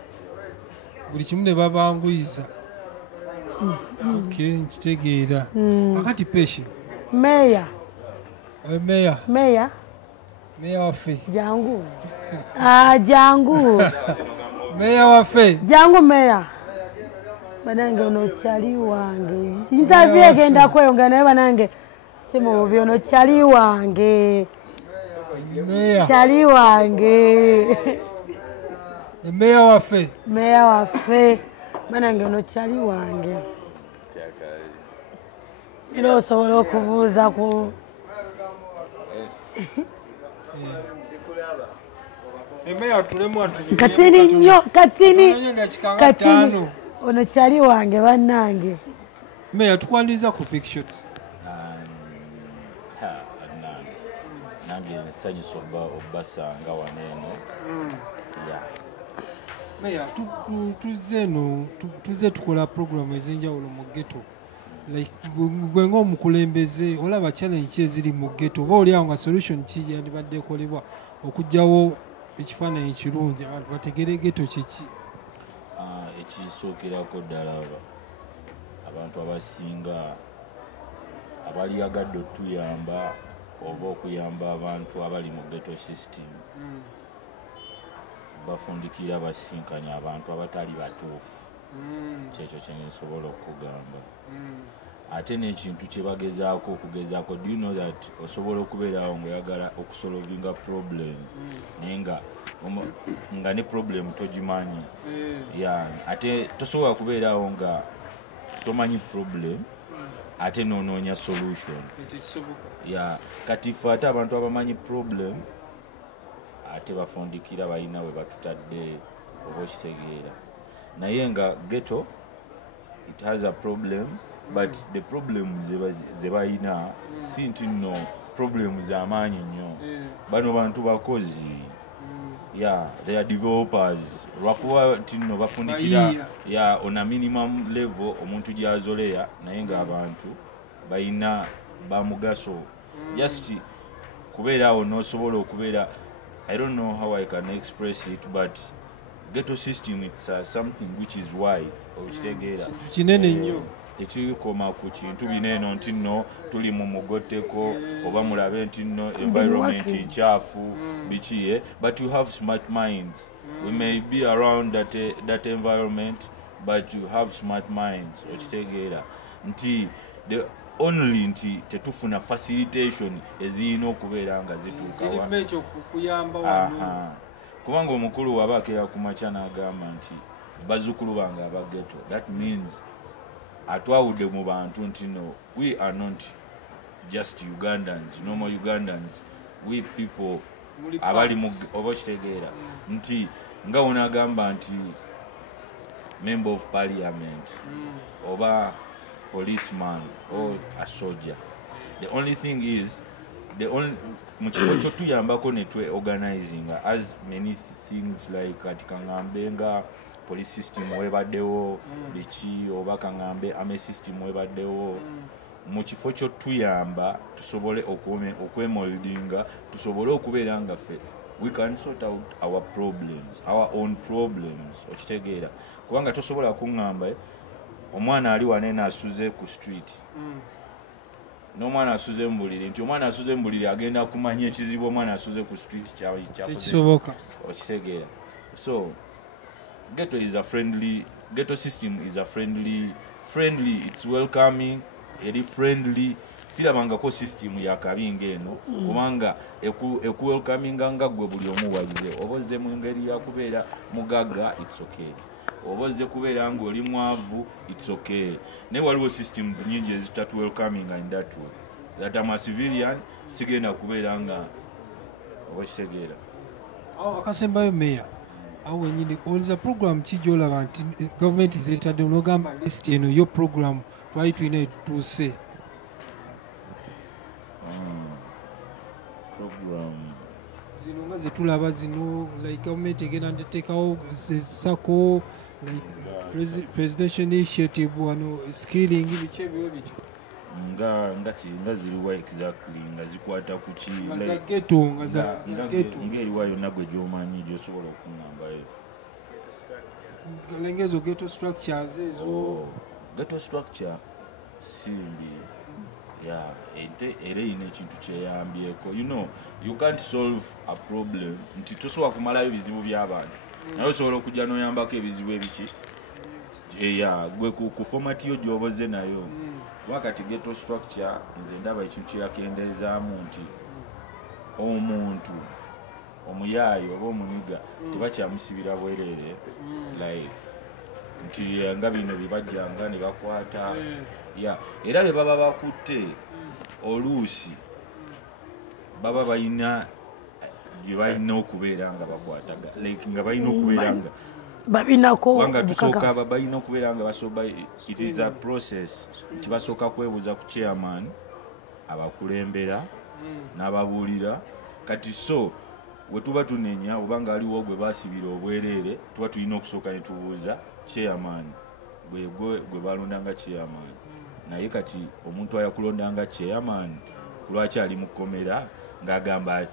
buli kimu ne babanguyiza. Okay, nkitegeera. Akati peshe. Meya. Meya. Meya. Meya waffe. Jangu. Jangu. Meya waffe. Jangu meya. Banange ono kyali wange. Interview egenda kweyonga naye banange simu bubi ono kyali wange. Meya. Kyali wange. Meya waffe. Meya waffe. Banange ono kyali wange. Era osobola okubuuza ku katini nnyo katini ono kyali wange bannange. Meya tukwaniriza ku picture. Nange nsanyusa obbasanga waneeno. Meya tuze tukola programu ez'enjawulo mu ghetto. Like gwe ng'omukulembeze olaba challenge eziri mu ghetto oba oli awo nga solution ki yandibadde ekolebwa okuggyawo ekifaananyi ekirungi abantu bategere ghetto kiki? Ekisookerako ddala abantu abasinga abalyagadde otuyamba oba okuyamba abantu abali mu ghetto system bafundikira basinkanya abantu abatali batuufu. Kyekyo kye nsobola okugamba. Ate n'ekintu kye bagezaako okugezaako, do you know that osobola okubeerawo ng'oyagala okusolvinga problem naye nga ne problem togimanyi. Ate tosobola kubeerawo nga tomanyi problem ate n'onoonya solution. Kati ffe ate abantu abamanyi problem ate bafundikira balina we batutadde oba okitegeera. Naye nga ghetto it has a problem, but the problems ze balina si nti nno problems z'amaanyi nnyo. Bano bantu bakozi. They are developers. Lwakuba nti nno bafundikira on a minimum level omuntu gy'azoleya naye ng'abantu balina bamugaso. Just kubeerawo n'osobola okubeera, I don't know how I can express it, but ghetto system it's something which is wide. Okitegeera kinene nnyo. Tekikoma ku kintu bineeno nti nno tuli mu mugotteko oba mulabe nti nno environment nkyafu biki, but you have smart minds. We may be around that environment, but you have smart minds. Okitegeera nti the only nti tetufuna facilitation ezirina okubeera nga zituukawa. Kubanga omukulu waba akeera ku makya n'agamba nti bazzukulu bange aba ghetto, that means atwawudde mu bantu nti no, we are not just Ugandans, normal Ugandans, we people abali mu oba kitegeera nti nga unagamba nti member of parliament oba policeman or a soldier. The only thing is mukifo kyotuyambako netwe organizing as many things like kati kangambe nga police system webaddewo biki oba kangambe ame system webaddewo mukifo kyotuyamba tusobole okwemoldinga tusobole okubeera nga ffe we can sort out our problems, our own problems. Okitegeera kubanga tosobola kuŋŋamba omwana ali wanene asuze ku street n'omwana asuze mu buliri nti omwana asuze mu buliri agenda kumanya ekizibu omwana asuze ku street tekisoboka. Okitegeera. So ghetto is a friendly, ghetto system is a friendly, it's welcoming, eri friendly. Sirabangako system ya kabinga eno kubanga eku welcominga nga gwe buli omu wazze oboze mu ngeri ya kubeera mugaga, it's okay. Oboze kubeera nga oli mwavu, it's okay. Ne waliwo systems nyingi ezitatu welcoming in that way. That I'm a civilian sigenda kubeera nga obakitegeera. Akasembayo meya awo wenyini olza program kijolaba nti government zetadde n'ogamba list eno yo program lwali tulina etutuuse. Program zino nga zetulaba zino like government egenda nteteekawo sako like presidential initiative wano skilling biki ebyo bityo nga ziriwa exactly nga zikwata ku ki nga ghetto nga ng'eriwa yonna gwe gy'omanyi gy'osobola okuŋŋambayo. lengezo ghetto structures ezo. Ghetto structure simbi yeah era ine ekintu kyeyambyeko you know you can't solve a problem nti tosobola kumalayo ebizibu by'abantu naye osobola okujja n'oyambako ebizibu ebiki gwe ku format yo gy'oboze nayo wakati ghetto structure nze ndaba ekintu kyeyakendeezaamu nti omuntu omuyaayo oba omuniga tebakyamusibira bwereere like nti nga bino bibajjanga ne bakwata era bye baba bakutte oluusi baba balina gye balina okubeera nga bakwataga like nga balina okubeera nga babinako nga tusooka balina okubeera nga basoba it is a process nti basooka kwebuuza ku chairman abakulembera n'ababuulira kati so we tuba tunenya obanga aliwo gwe basibira obwereere tuba tulina okusooka ne tubuuza chairman gwe balondanga chairman naye kati omuntu ayakulondanga chairman kulwaki ali mu kkomera ng'agamba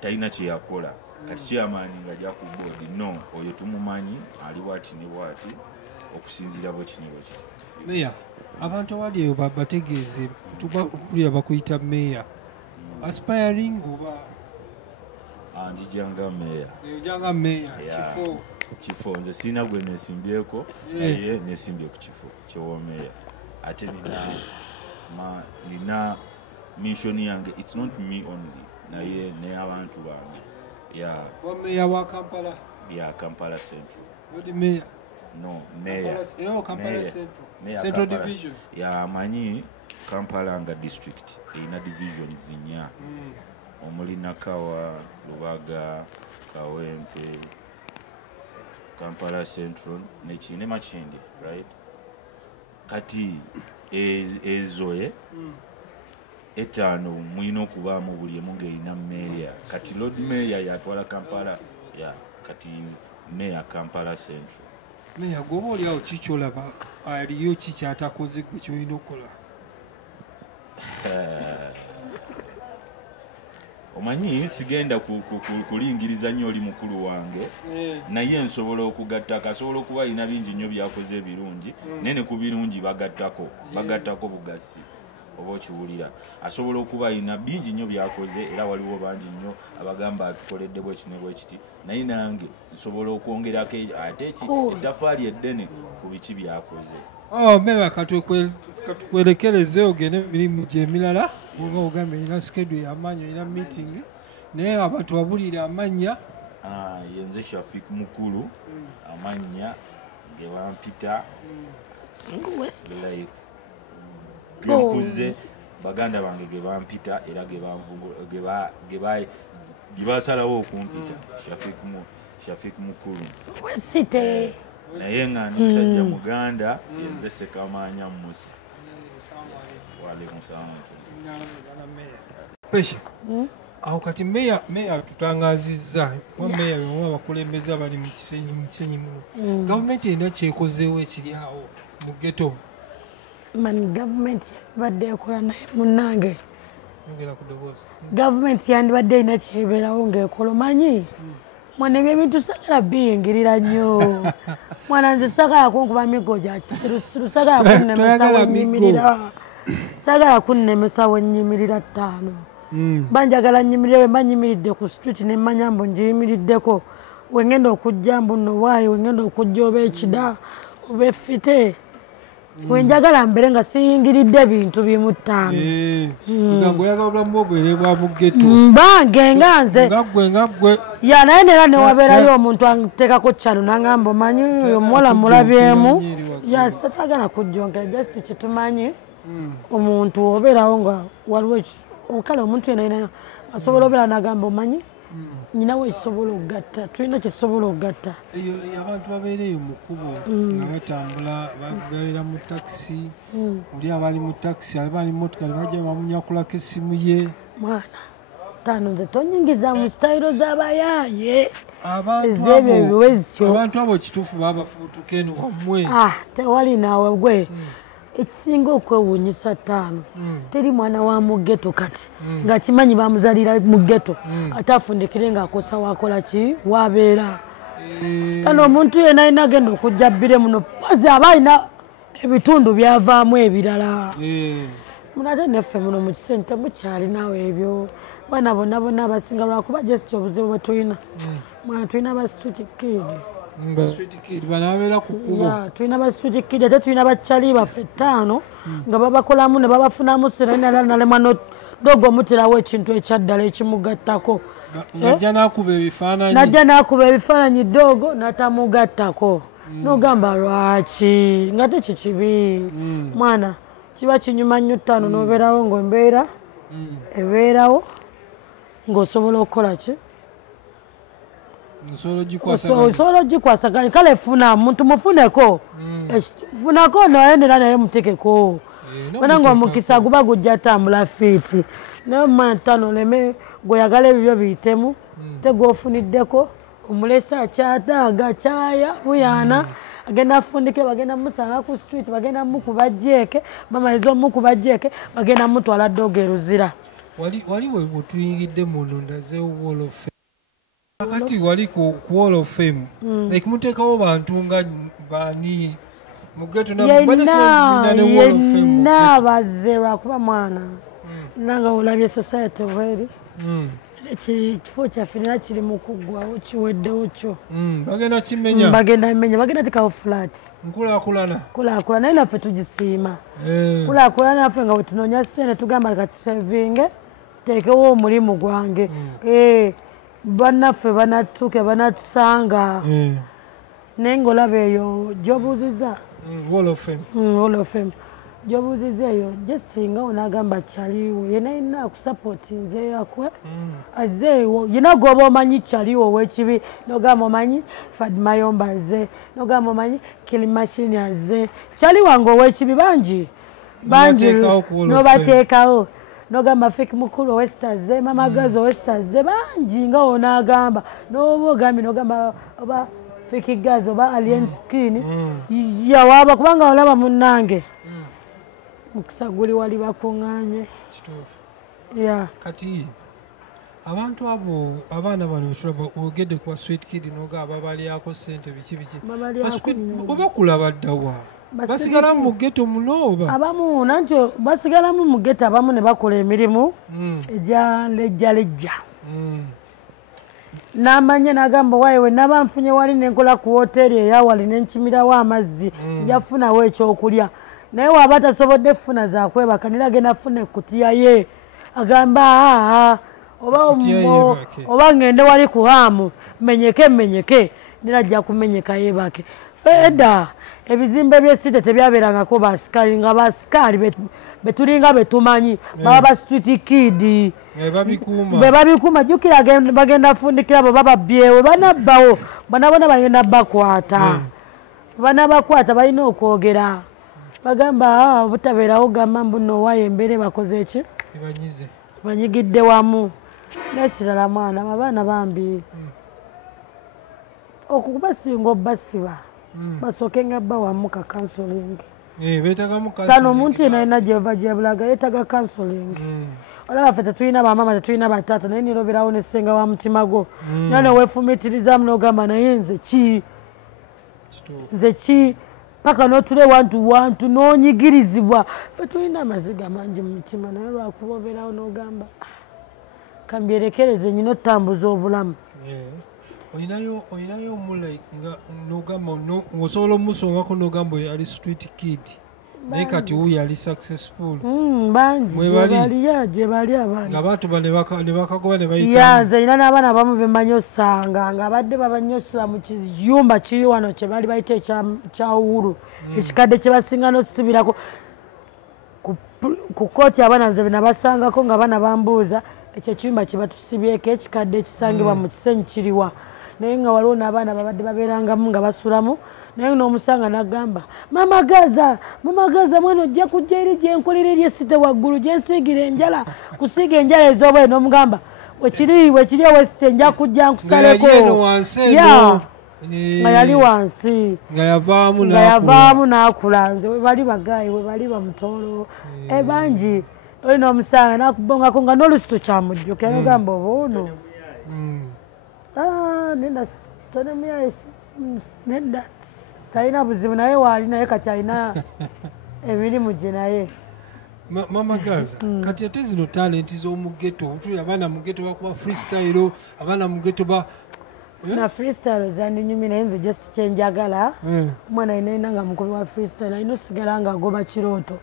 talina kye yakola kati chairman nga ajja ku board no oyo tumumanyi ali bwati ne bwati okusinziira bwekini bwekiti meya abantu abali eyo bategeeze tuba bakuyita meya aspiring oba njijanga meya ojanga meya kifo nze sirina gwe nesimbyeko naye nesimbye ku kifo kyowomeya ate nina mission yange it's not me only naye n'abantu bange meya wa Kampala Kampala Central meya no meya Kampala Central division amanyi Kampala nga district erina divisions 4 omuli Nakawa Lubaga Kawempe Kampala Central ne Makindi right kati ezoe etaano mulina okubaamu buli emu ng'erina meya kati lord meya yatwala Kampala kati meya Kampala Central meya gwoba oli awo kikyolaba aliyo kikyatakoze gwe kyolina okukola omanyi sigenda kulingiriza nnyo oli mukulu wange naye nsobola okugattako asobola okuba alina bingi nnyo byakoze ebirungi naye ne ku birungi bagattako bugassi oba okiwulira asobola okuba alina bingi nnyo byakoze era waliwo bangi nnyo abagamba atukoledde bwekino bwekiti naye nange nsobola okwongerako ate ettafaali eddene ku biki byakoze meya katukwerekereze ogende emirimu gyemirala nga ogamba erina schedule y'amaanyi erina meeting naye abantu babulire amannya yenze Shafik mukulu amannya ge bampita genkuze baganda bange ge bampita era ge basalawo okumpita Shafik mukulu wesite naye nga musajja muganda yenze Sekamanya Musa pesha awo kati meya tutangazizza meya bemwe abakulembeze abali mu kisenyi muno gavumenti erina kyekozeewo ekiri awo mu ghetto mani gavumenti yandibadde ekola naye munnange yongera ku ddoboozi gavumenti yandibadde erina kyebeerawo ng'ekola omanyi mwana ebintu sagala biyingirira nnyo mwana nze sagala kunkuba migo gya kisirusiru sagala kunnemesa wenyimirira sagala kunnemesa wenyimirira ttaano banjagala nyimirire we mbanyimiridde ku street ne mmanya mbu njiyimiriddeko wengenda okujja mbu nno waayo wengenda okujja oba ekida oba effite wenjagala mbere nga siyingiridde bintu bimu ttaano oyagala obulamu obwere bwa mu ghetto mbange nga nze ngaggwe naye neera newabeerayo omuntu ateekako kyano nangamba omanyi oyo omuwala mulabyemu satagala kujjonkera just kyetumanyi omuntu obeerawo nga waliwo kale omuntu yenayina asobola obeera nagamba omanyi nyinawo ekisobola okugatta tulina kyetusobola okugatta abantu babeereyo mu kkubo nga batambula babeera mu takisi oli abali mu takisi abali mu motoka nebajja bamunyakulako essimu ye mwana taano nze tonyingiza mu sitayiro z'abayaaye ez'ebyo ebiwezi kyo abantu abo kituufu babafubutuka eno wammwe tewali naawe gwe ekisinga okwewuunyisa ttaano teri mwana wa mugeto kati ng'akimanyi bamuzalira mu geto ate afundikire ng'akosa wakola ki wabeera kano omuntu yena alina agenda okujja bbire muno pozi aba alina ebitundu byavaamu ebirala munate neffe muno mu kisenge temukyalinawo ebyo baana bonna bonna abasinga lwakuba jesiti obuzibu bwe tulina mwana tulina basitutikidi tulina basitutikidi ate tulina bakyali baffe 5 nga babakolamu ne babafunamu sinalinalema dogo omutirawo ekintu ekyaddala ekimugattako najja nakuba ebifaananyi dogo natamugattako nogamba lwaki nga tekikibi mwana kiba kinyuma nnyo 5 nobeerawo ngaembeera ebeerawo ng'osobola okukola ki osobola ogikwasa kale funa muntu mufuneko funako noyendera naye mutekeko bona ngaomukisa guba gujja tambula fiiti naye omwana 5 oleme gweyagala ebibyo biyitemu tegwofuniddeko omulesa akyataaga kyaya buyaana agenda afundikire bagenda musanga ku street bagenda mukuba jeke bamaliza omukuba jeke bagenda mutwala dogo eruzira wali wetuyingidde muno ndaze wall of fame akati wali ku wall of fame like muteekawo bantu nga bani mugeto yenna bazze lwakuba mwana nanga olabye society bweri ekifo kyaffe nera kiri mu kuggwawo kiweddewo kyo bagenda kimenya bagenda tekawo flat nkulaakulana naye naffe tugisiima kulaakulana naffe nga wetunoonya ssente tugamba katusevinge teekewo omulimu gwange bannaffe banatuke banatusanga naye ngaolaba eyo gyobuuziza Wall of Fame gyobuuziza eyo jesinga onagamba kyaliwo yena yina akusapoti nze yakwe azeewo yina gwoba omanyi kyaliwo ow'ekibi nogamba omanyi Fadimayomba aze nogamba omanyi Kilimashini aze kyaliwange ow'ekibi bangi nobateekawo nogamba Fiki mukulu owesitaze Mama Gazi owesitaze bangi nga onagamba noba ogambye nogamba oba Fiki Gazi oba Alien Skin yawaaba kubanga olaba munnange mukisa guli wali bakuŋŋaanye kati abantu abo abaana bano ogedde kuba Sweet Kid nogamba balyako ssente biki oba kulaba ddawa basigalamu mu ghetto muno oba abamu nanti basigalamu mu ghetto abamu ne bakola emirimu egya lejjalejja n'amanye n'agamba waaye we naba nfunye wali nenkola ku woteeri eyawali nenkimirawo amazzi njafunawo ekyokulya naye waaba tasobodde funa zakwebaka nera agenda afuna ekutiya ye agamba oba ngende wali kuhaamu menyeke nera ajja kumenyeka yebake feda ebizimbe by'esite tebyabeerangako basikali nga basikali betulinga betumanyi baba ba street kid bebabikuuma jjukira bagenda afundikira bo bababyewe banabbawo banabona bagenda bakwata banabakwata balina okwogera bagamba obutabeerawo gamba mbuno owaayo embeera bakoze eki banyigidde wamu nekirala mwana abaana bambi okubasinga obbasiba basooke nga bba wamu ka counseling kano omuntu yena alina gyeva gyebulaga yeetaga counseling olaba ffe tetulina bamama tetulina bataata naye niroberawo nesenga wa mutima gwo naye neweefumiitirizamu nogamba naye nze ki paka notule wantu nonyigirizibwa ffe tulina amaziga mangi mu mutima naye lwakuba obeerawo nogamba kambyerekereze nyina otambuza obulamu oyinayo omulai nga nogamba osobola omusongako nogamba yali Street Kid naye kati wuyo yali successful bangi gyebali abaana ng'abantu nebakagoba nebayita nze ina n'abaana abamu bemanyi osanga nga abadde babanyosula mu kiyumba kiri wano kye bali bayita ekya Uhuru ekikadde kye basinga n'osibirako ku kooti abaana nze benabasangako nga baana bambuuza ekyo ekiyumba kye batusibyeko ekikadde ekisangibwa mu kisenyi kiriwa naye nga waliwo n'abaana babadde babeerangamu nga basulamu naye n'omusanga n'agamba Mama Gaza mwana ojja kujja eri gyenkolera eryesite waggulu gyensiigira enjala kusiiga enjala ez'obwere n'omugamba wekiri owesite nja kujja nkusaleko nga yali wansi nga yavaamu n'akula nze webali bagaayi webali bamutoolo bangi oli n'omusanga n'akubongako nga n'olusito kyamujjuka yagamba oba ono nina Tony Myers nedda talina buzibu naye waali naye kati alina emirimu gye naye. Mama Gaza, kati ate zino talenti z'omu ghetto, tuli abaana mu ghetto bakuba freestyle, abaana mu ghetto ba na freestyle zandinyumi naye nze just kyenjagala omwana alina nga mukubi wa freestyle alina osigala nga agoba kirooto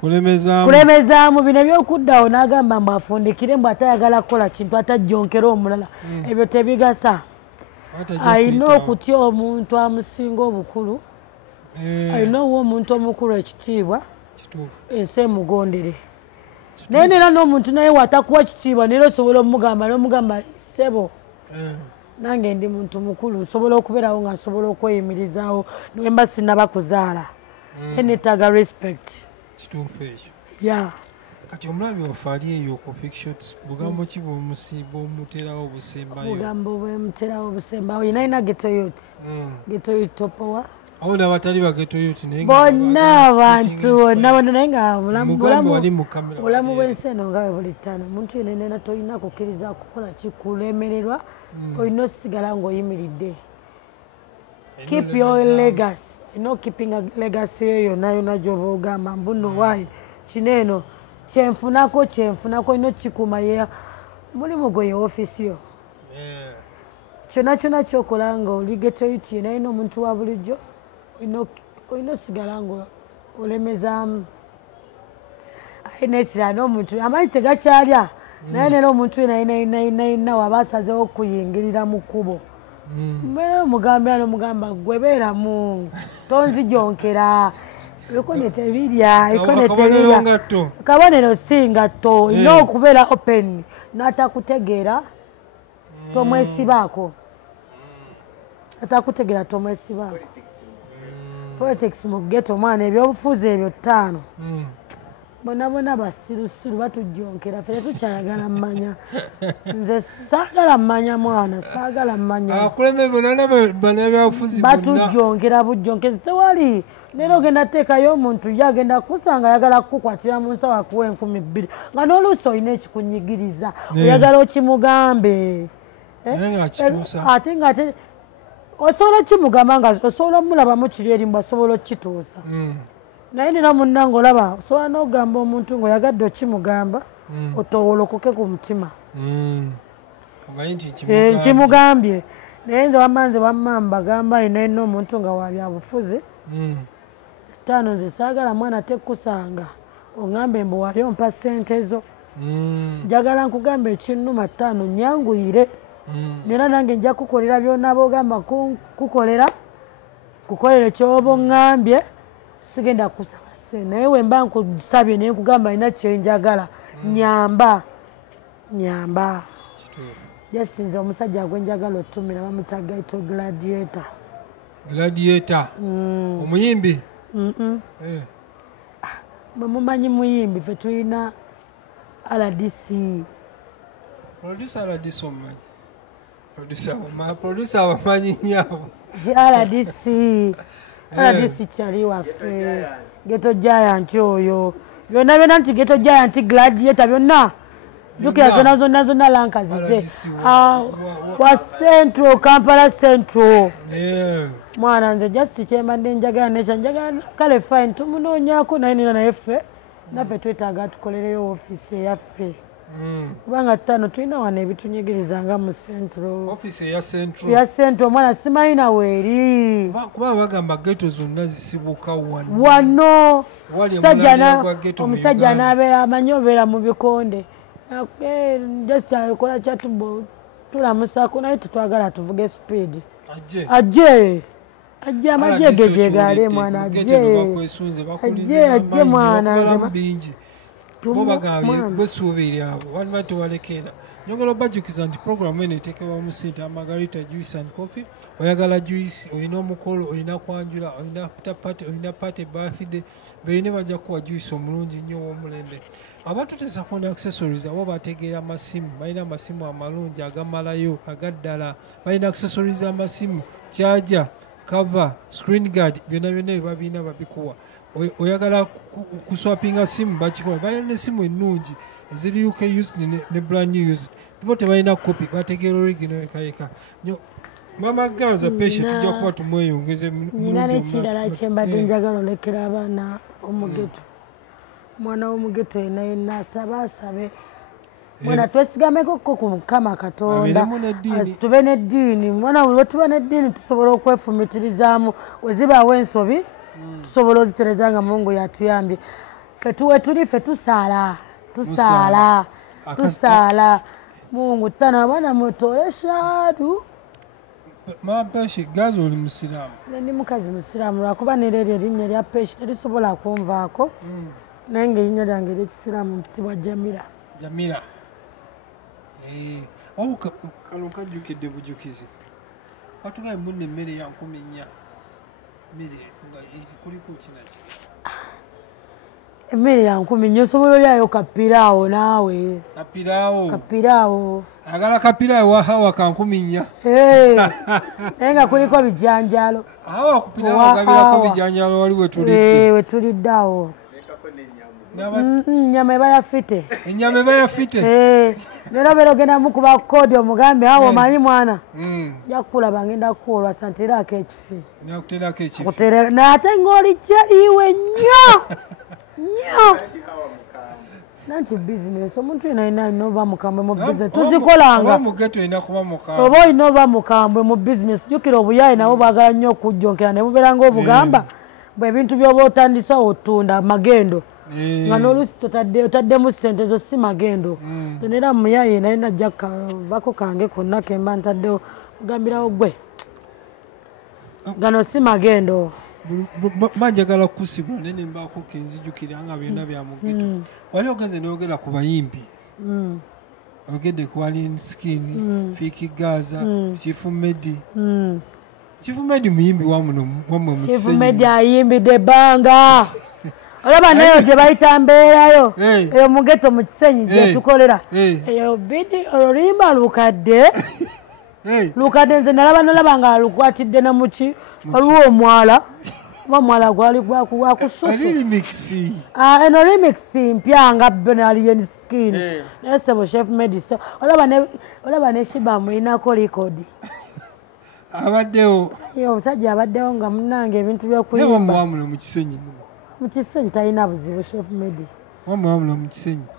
kulemezaamu bino ebyokuddawo n'agamba mbu afundikire mbu atayagala kukola kintu atajjonkera omulala ebyo tebigasa. Alina okutya omuntu amusinga obukulu, alina owa omuntu omukulu ekitiibwa ensi emugondere. Naye neera n'omuntu naye watakuwa kitiibwa neera osobola omugamba n'omugamba ssebo nange ndi muntu mukulu nsobola okubeerawo nga nsobola okweyimirizaawo nwemba sinnabakuzaala neetaaga respect. Kituufu ekyo. Yeah. Kati omulabi waffe ali eyo ku pictures bugambo ki bw'omuterawo obusembayo? Bugambo bw'omuterawo obusembayo yinaina ghetto youth. Ghetto youth topowa. Awo n'abatali ba ghetto youth naye bonna abantu bonna naye nga bulamu bw'ensi eno nga buli ttaano omuntu yenenena tolina kukkiriza kukola kikulemererwa olina osigala ng'oyimiridde. Keep your legacy. Keeping a legacy yonna yonna gy'oba ogamba mbuno waayi kino eno kyenfunako ino kikuuma ye mulimu gwe ye ofiisi yo. Kyonna kyonna kyokola nga oli ghetto youth yenna alina omuntu wa bulijjo olina osigala nga olemezaamu. Alina ekirala n'omuntu amanyi tegakyalya naye neera omuntu yenna waba asazeewo okuyingirira mu kkubo mbeera omugambira n'omugamba gwe beeramu tonzijonkera ebikone tebirya kabonero si ngatto olina okubeera open n'atakutegeera tomwesibaako politics mu ghetto omwana ebyobufuzi ebyo 5 bonna basirusiru batujjonkera ffe tetukyayagala mmanya nze saagala mmanya mwana saagala mmanya batujjonkera bujjonkezi tewali neera ogenda teekayo omuntu ye agenda kusanga ayagala kukukwatira mu nsawo akuwa 2,000 nga n'oluusi olina ekikunyigiriza oyagala okimugambe ate nga osobola okimugamba nga osobola omulabamu kiri erimu asobola okituusa naye nina munnange olaba osobola n'ogamba omuntu ng'oyagadde okimugamba otowolokoke ku mutima nkimugambye naye nze wamanze wammamba gamba ina omuntu nga wabyabufuzi 5 nze saagala mwana tekusanga oŋambe mbu wali ompa ssente zo njagala nkugamba ekinnuma 5 nyanguyire neera nange nja kukolera byonna boogamba kukolera ekyoba oŋŋambye sigenda kusaba ssente naye wemba nkusabye naye nkugamba alina kyenjagala nyamba just nze omusajja gwe njagala otumira bamuta Gaito Gladiator omuyimbi bwe mumanyi muyimbi ffe tulina RDC producer abamanyi nyabo RDC kyali waffe Ghetto Giant oyo byonna nti Ghetto Giant Gladiator byonna jukira zonna lankazize wa Central Kampala Central mwana nze just kyembadde njagala nekyanjagala kale fine tumunoonyaako naye ffe naffe twetaaga tukolereyo ofiisi eyaffe kubanga 5 tulina wano ebitunyigiriza nga mu ya Central mwana simanyi naweeri kuba bagamba ghetto zonna zisibuka wano omusajja n'abeera amanyi obeera mu bikonde just akola kyatubo tulamusako naye tetwagala tuvuge speed ajje amagye gegegale mwana ajje mwana bwesuubiri abo waliba tewalekera njogera obajukiza nti programu eno eteekebwa mu St. Margarita Juice and Coffee. Oyagala juice, olina omukolo, olina kwanjula, olina olina party birthday, beine bajja kuwa juice omulungi nnyo w'omulembe. Abantu tesafuna accessories abo bategeera amasimu, balina amasimu amalungi agamalayo agaddala, balina accessories amasimu, charger, cover, screen guard, byonna babina babikuwa. Oyagala kuswapinga simu bakikola, balina esimu ennungi eziri UK used ne brand new used. Bo tebalina copy, bategeera original ekayeka. Mama Ganza peshe tujja kuba tumweyongeze nina n'ekirala kyembadde njagala olekera abaana omugeto mwana w'omugeto yenna asaba asabe mwana twesigameko ku Mukama Katonda tube n'eddiini mwana bwe tuba n'eddiini tusobola okwefumitirizamu we zibaawo ensobi tusobola ozitereza nga Mungu yatuyambye ffe tuli ffe tusaala Mungu tana abaana mutole shaadu Mapeshi Gaza oli musiraamu ndi mukazi musiraamu lwakuba nerero erinnya lya Peshi terisobola kunvaako naye ng'erinnya lyange ery'ekisiraamu mpitibwa Jamira kano kajjukidde bujukizi watugaye munne emmere ya 4 mmere nga kuliko kinaki emmere ya 10 osobola olyayo kapiraawo naawe kapiraawo agala kapiraawo wahawa ka 10 naye nga kuliko bijanjalo awa kupiraawo gabirako bijanjalo wali wetulidde awo nyama eba yafite ennyama eba yafite nera berogenda mukuba kodi omugambe awo manyi mwana jakulaba ngenda kuolwa santirako ekifi naate ng'oli kyaliwe nnyo nanti bizinesi omuntu yena alina oba mukambwe mu bizinesi tuzikolanga oba olina oba mukambwe mu bizinesi jjukira obuyayi nabo baagala nnyo okujjonkera ne bubeera ng'obugamba bwe ebintu by'oba otandisa otunda magendo nga n'oluusi otaddemu ssente ezo si magendo tenera muyayi naye najja kavako kange konna kemba ntaddewo kugambirawo gwe gano si magendo manjagala kusibwa nene mbaako kenzijukira nga byonna bya mugeto wali ogenze n'oyogera ku bayimbi ogedde ku Alien Skin Fiki Gaza Chief Medi muyimbi wammwe mu Chief Medi ayimbidde bbanga olaba nayo gye bayita mbeerayo eyo mugeto mu Kisenyi gye tukolera eyo bidi olulimba lukadde nze nalaba nga lukwatidde na muki waliwo omwala oba omwala gwali gwakususu eno remix mpya nga Alien Skin naye sebo Chef Medi olaba ne Shibamu inako likodi abaddewo omusajja abaddewo nga munange ebintu by'okuyimba mu Kisenyi talina buzibu Chef Medi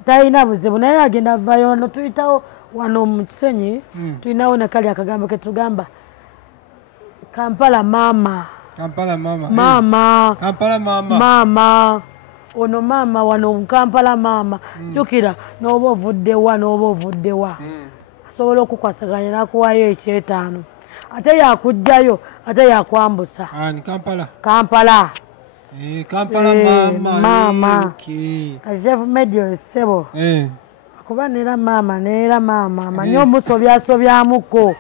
talina buzibu naye agenda avayo no tuyitawo wano mu Kisenyi tulinawo ne kali akagambo ke tugamba Kampala mama ono mama wano Kampala mama jukira n'oba ovuddewa asobola okukwasaganya n'akuwaayo ekyetaano ate yakugjayo ate yakwambusa Kampala mama Chef Medi sebo kuba nera mama manyi omusobyasobyamuko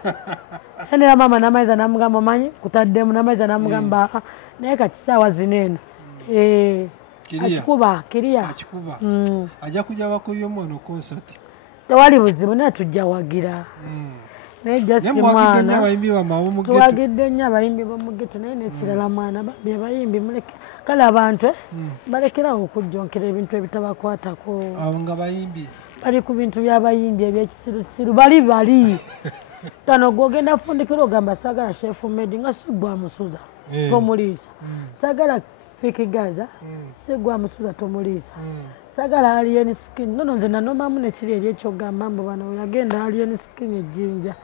nera mama namaiza namugamba manyi kutaddemu namaiza namugamba naye kati saawa zineeno akikuba kiriya ajja kujja bakubye omwana concert tewali buzibu naye tujja wagira naye jasimwana tuwagidde nnyo abayimbi b'omugeto naye nekirala mwana bambi abayimbi muleke kale abantu balekerawo okujjonkera ebintu ebitabakwatako nga bayimbi bali ku bintu by'abayimbi ebyekisirusiru bali tano gwogenda fundikira ogamba saagala Chef Medi nga sigwamusuza tomuliisa saagala Fiki Gaza sigwamusuza tomuliisa saagala Alien Skin nono nze nanomamu nekiri eri ekyogamba mbu bano yagenda Alien Skin ejjinja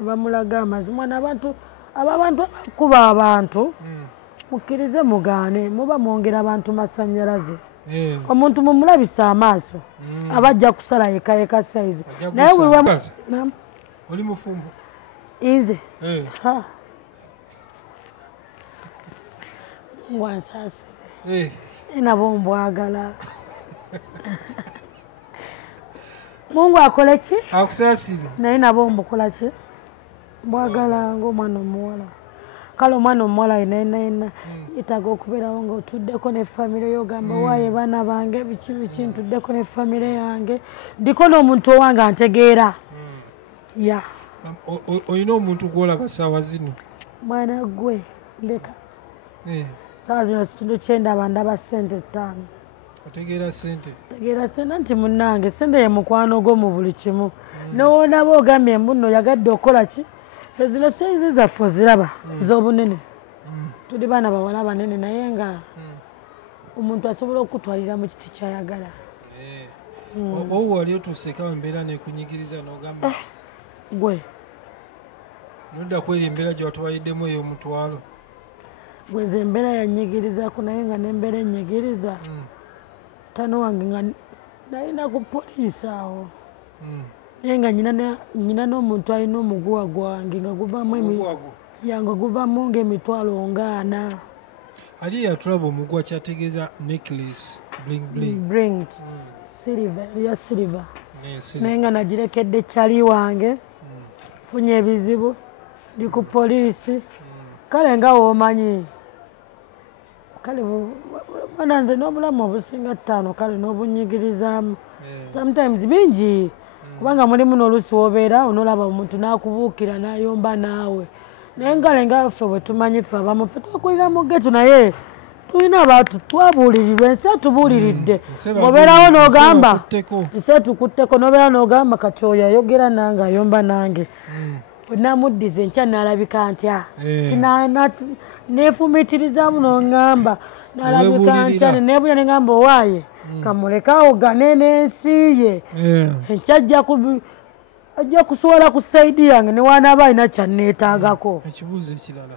bamulaga amazzi mwana abantu abakuba abantu mukkirize mugaane muba mwongera abantu masannyalaze omuntu mumulabisa amaaso abajja kusala yekayeka saizi naye oli mufumbo inze ngwansaasi nabo mbwagala Mungu akole ki akusaasire naye nabo mbukola ki mbwagala ng'omwana omuwala kale omwana omuwala yenayina yetaaga okubeerawo ng'otuddeko ne famire yogamba waaye baana bange biki ntuddeko ne famire yange ndiko n'omuntu owange antegeera olina omuntu gwolaba saawa zino mwana gwe ndeka saawa zino kitundu kyendaba ndaba ssente 5 otegeera ssente nti munnange ssente ye mukwano gwo mu buli kimu nowonaba ogambye mbuno yagadde okola ki ffe zino saizi zaffe oziraba ez'obunene tuli baana bawala banene naye nga omuntu asobola okutwalira mu kiti kyayagala. Owo wali otuuseeko embeera nekunyigiriza n'ogamba gwe nodda kweri embeera gye watwaliddemu ey'omutwalo gwe ze embeera yanyigirizaako naye nga n'embeera enyigiriza tano wange nga nalina ku poliisi awo naye nga nyina n'omuntu alina omuguwa gwange nga guvamu ng'emitwalo ng'ana. ali yatulaba omuguwa kyategeeza necklace bling ya silver naye nga nagirekedde kyali wange funye ebizibu ndi ku poliisi kale nga woomanyi kale bwana nze n'obulamu obusinga 5 kale n'obunyigirizaamu sometimes bingi kubanga mulimu n'oluusi wobeera onoolaba omuntu n'akubuukira n'ayomba naawe naye ngale nga ffe bwe tumanyi ffe abamu ffe twakulira mu getu naye tulina abantu twabuulirirwa ensi atubuuliridde obeerawo n'ogamba nsi etukutteko n'obeera n'ogamba kati oyo ayogera nange ayomba nange bwenamuddiza enkya n'alabika ntya neefumiitirizaamu n'oŋŋamba n'alabika ntya neebunya ne ŋŋamba owaaye kamulekaawo gane n'ensi ye enkya ajja kusobola ku saidi yange newaanaaba alina kyanneetaagako. Ekibuuzo ekirala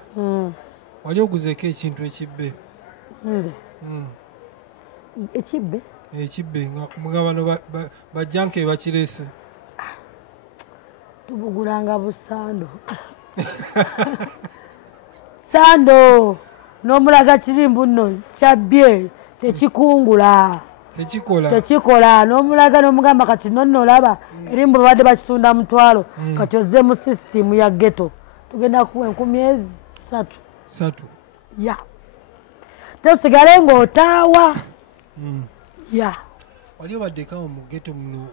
wali oguzeeko ekintu ekibbe nze ekibbe nga bano bajjanke bakireese tubugulanga busando sando n'omulaga kirimbu nno kyabbye tekikungula tekikola n'omulaga n'omugamba kati nonno olaba erimbu babadde bakitunda mutwalo kati ozze mu sisitimu ya geto tugenda kuwa 3 ya tosigale ng'otaawa ya wali obaddekawo mu geto muno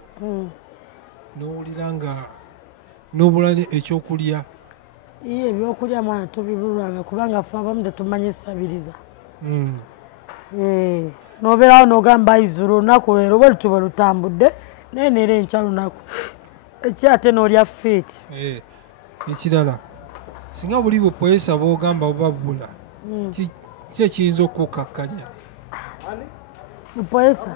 n'owulira nga n'obula ekyokulya iye ebyokulya mwana tubibulwanga kubanga ffe abamu tetumanyi ssabiriza n'obeerawo n'ogamba izulu olunaku leero bwe lutuba lutambudde naye neera enkya lunaku ekyate n'olya fiiti. Ekirala singa buli bwe poyesa b'ogamba obabbula ki ekiyinza okukkakkanya mupoyesa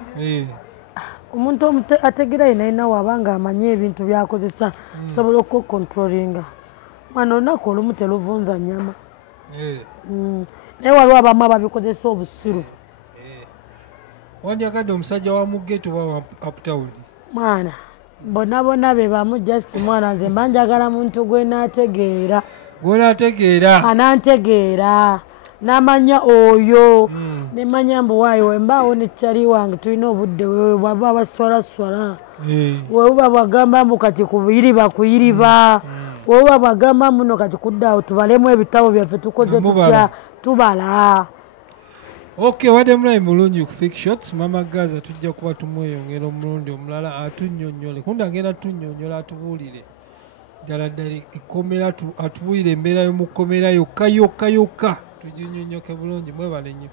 omuntu ategera yenayina wabanga amanyi ebintu byakozesa sobola okukontrolinga mwana olunaku olumu teluvunza nnyama naye waliwo abamu ababikozesa obusiru. Wandyagadde omusajja wa mugeto wa uptown mwana bonna be bamu just mwana nze mba njagala muntu gwenategeera anantegeera n'amanya oyo nemanya mbu waayo wembaawo nekyali wange tulina obudde wewe bwaba baswalaswala webuba bwagamba mbu kati kuyiriba webuba bwagamba muno kati kuddaawo tubalemu ebitabo byaffe tukoze tutya tubala. Okay, wadde mulayi mulungi ku Fake Shots. Mama Gaza tujja kuba tumweyongera omulundi omulala atunnyonnyole kundi agenda tunnyonnyola atubuulire ddala ekkomera atubuulire embeera y'omu kkomera yokka tuginnyonnyoke bulungi mwebale nnyo.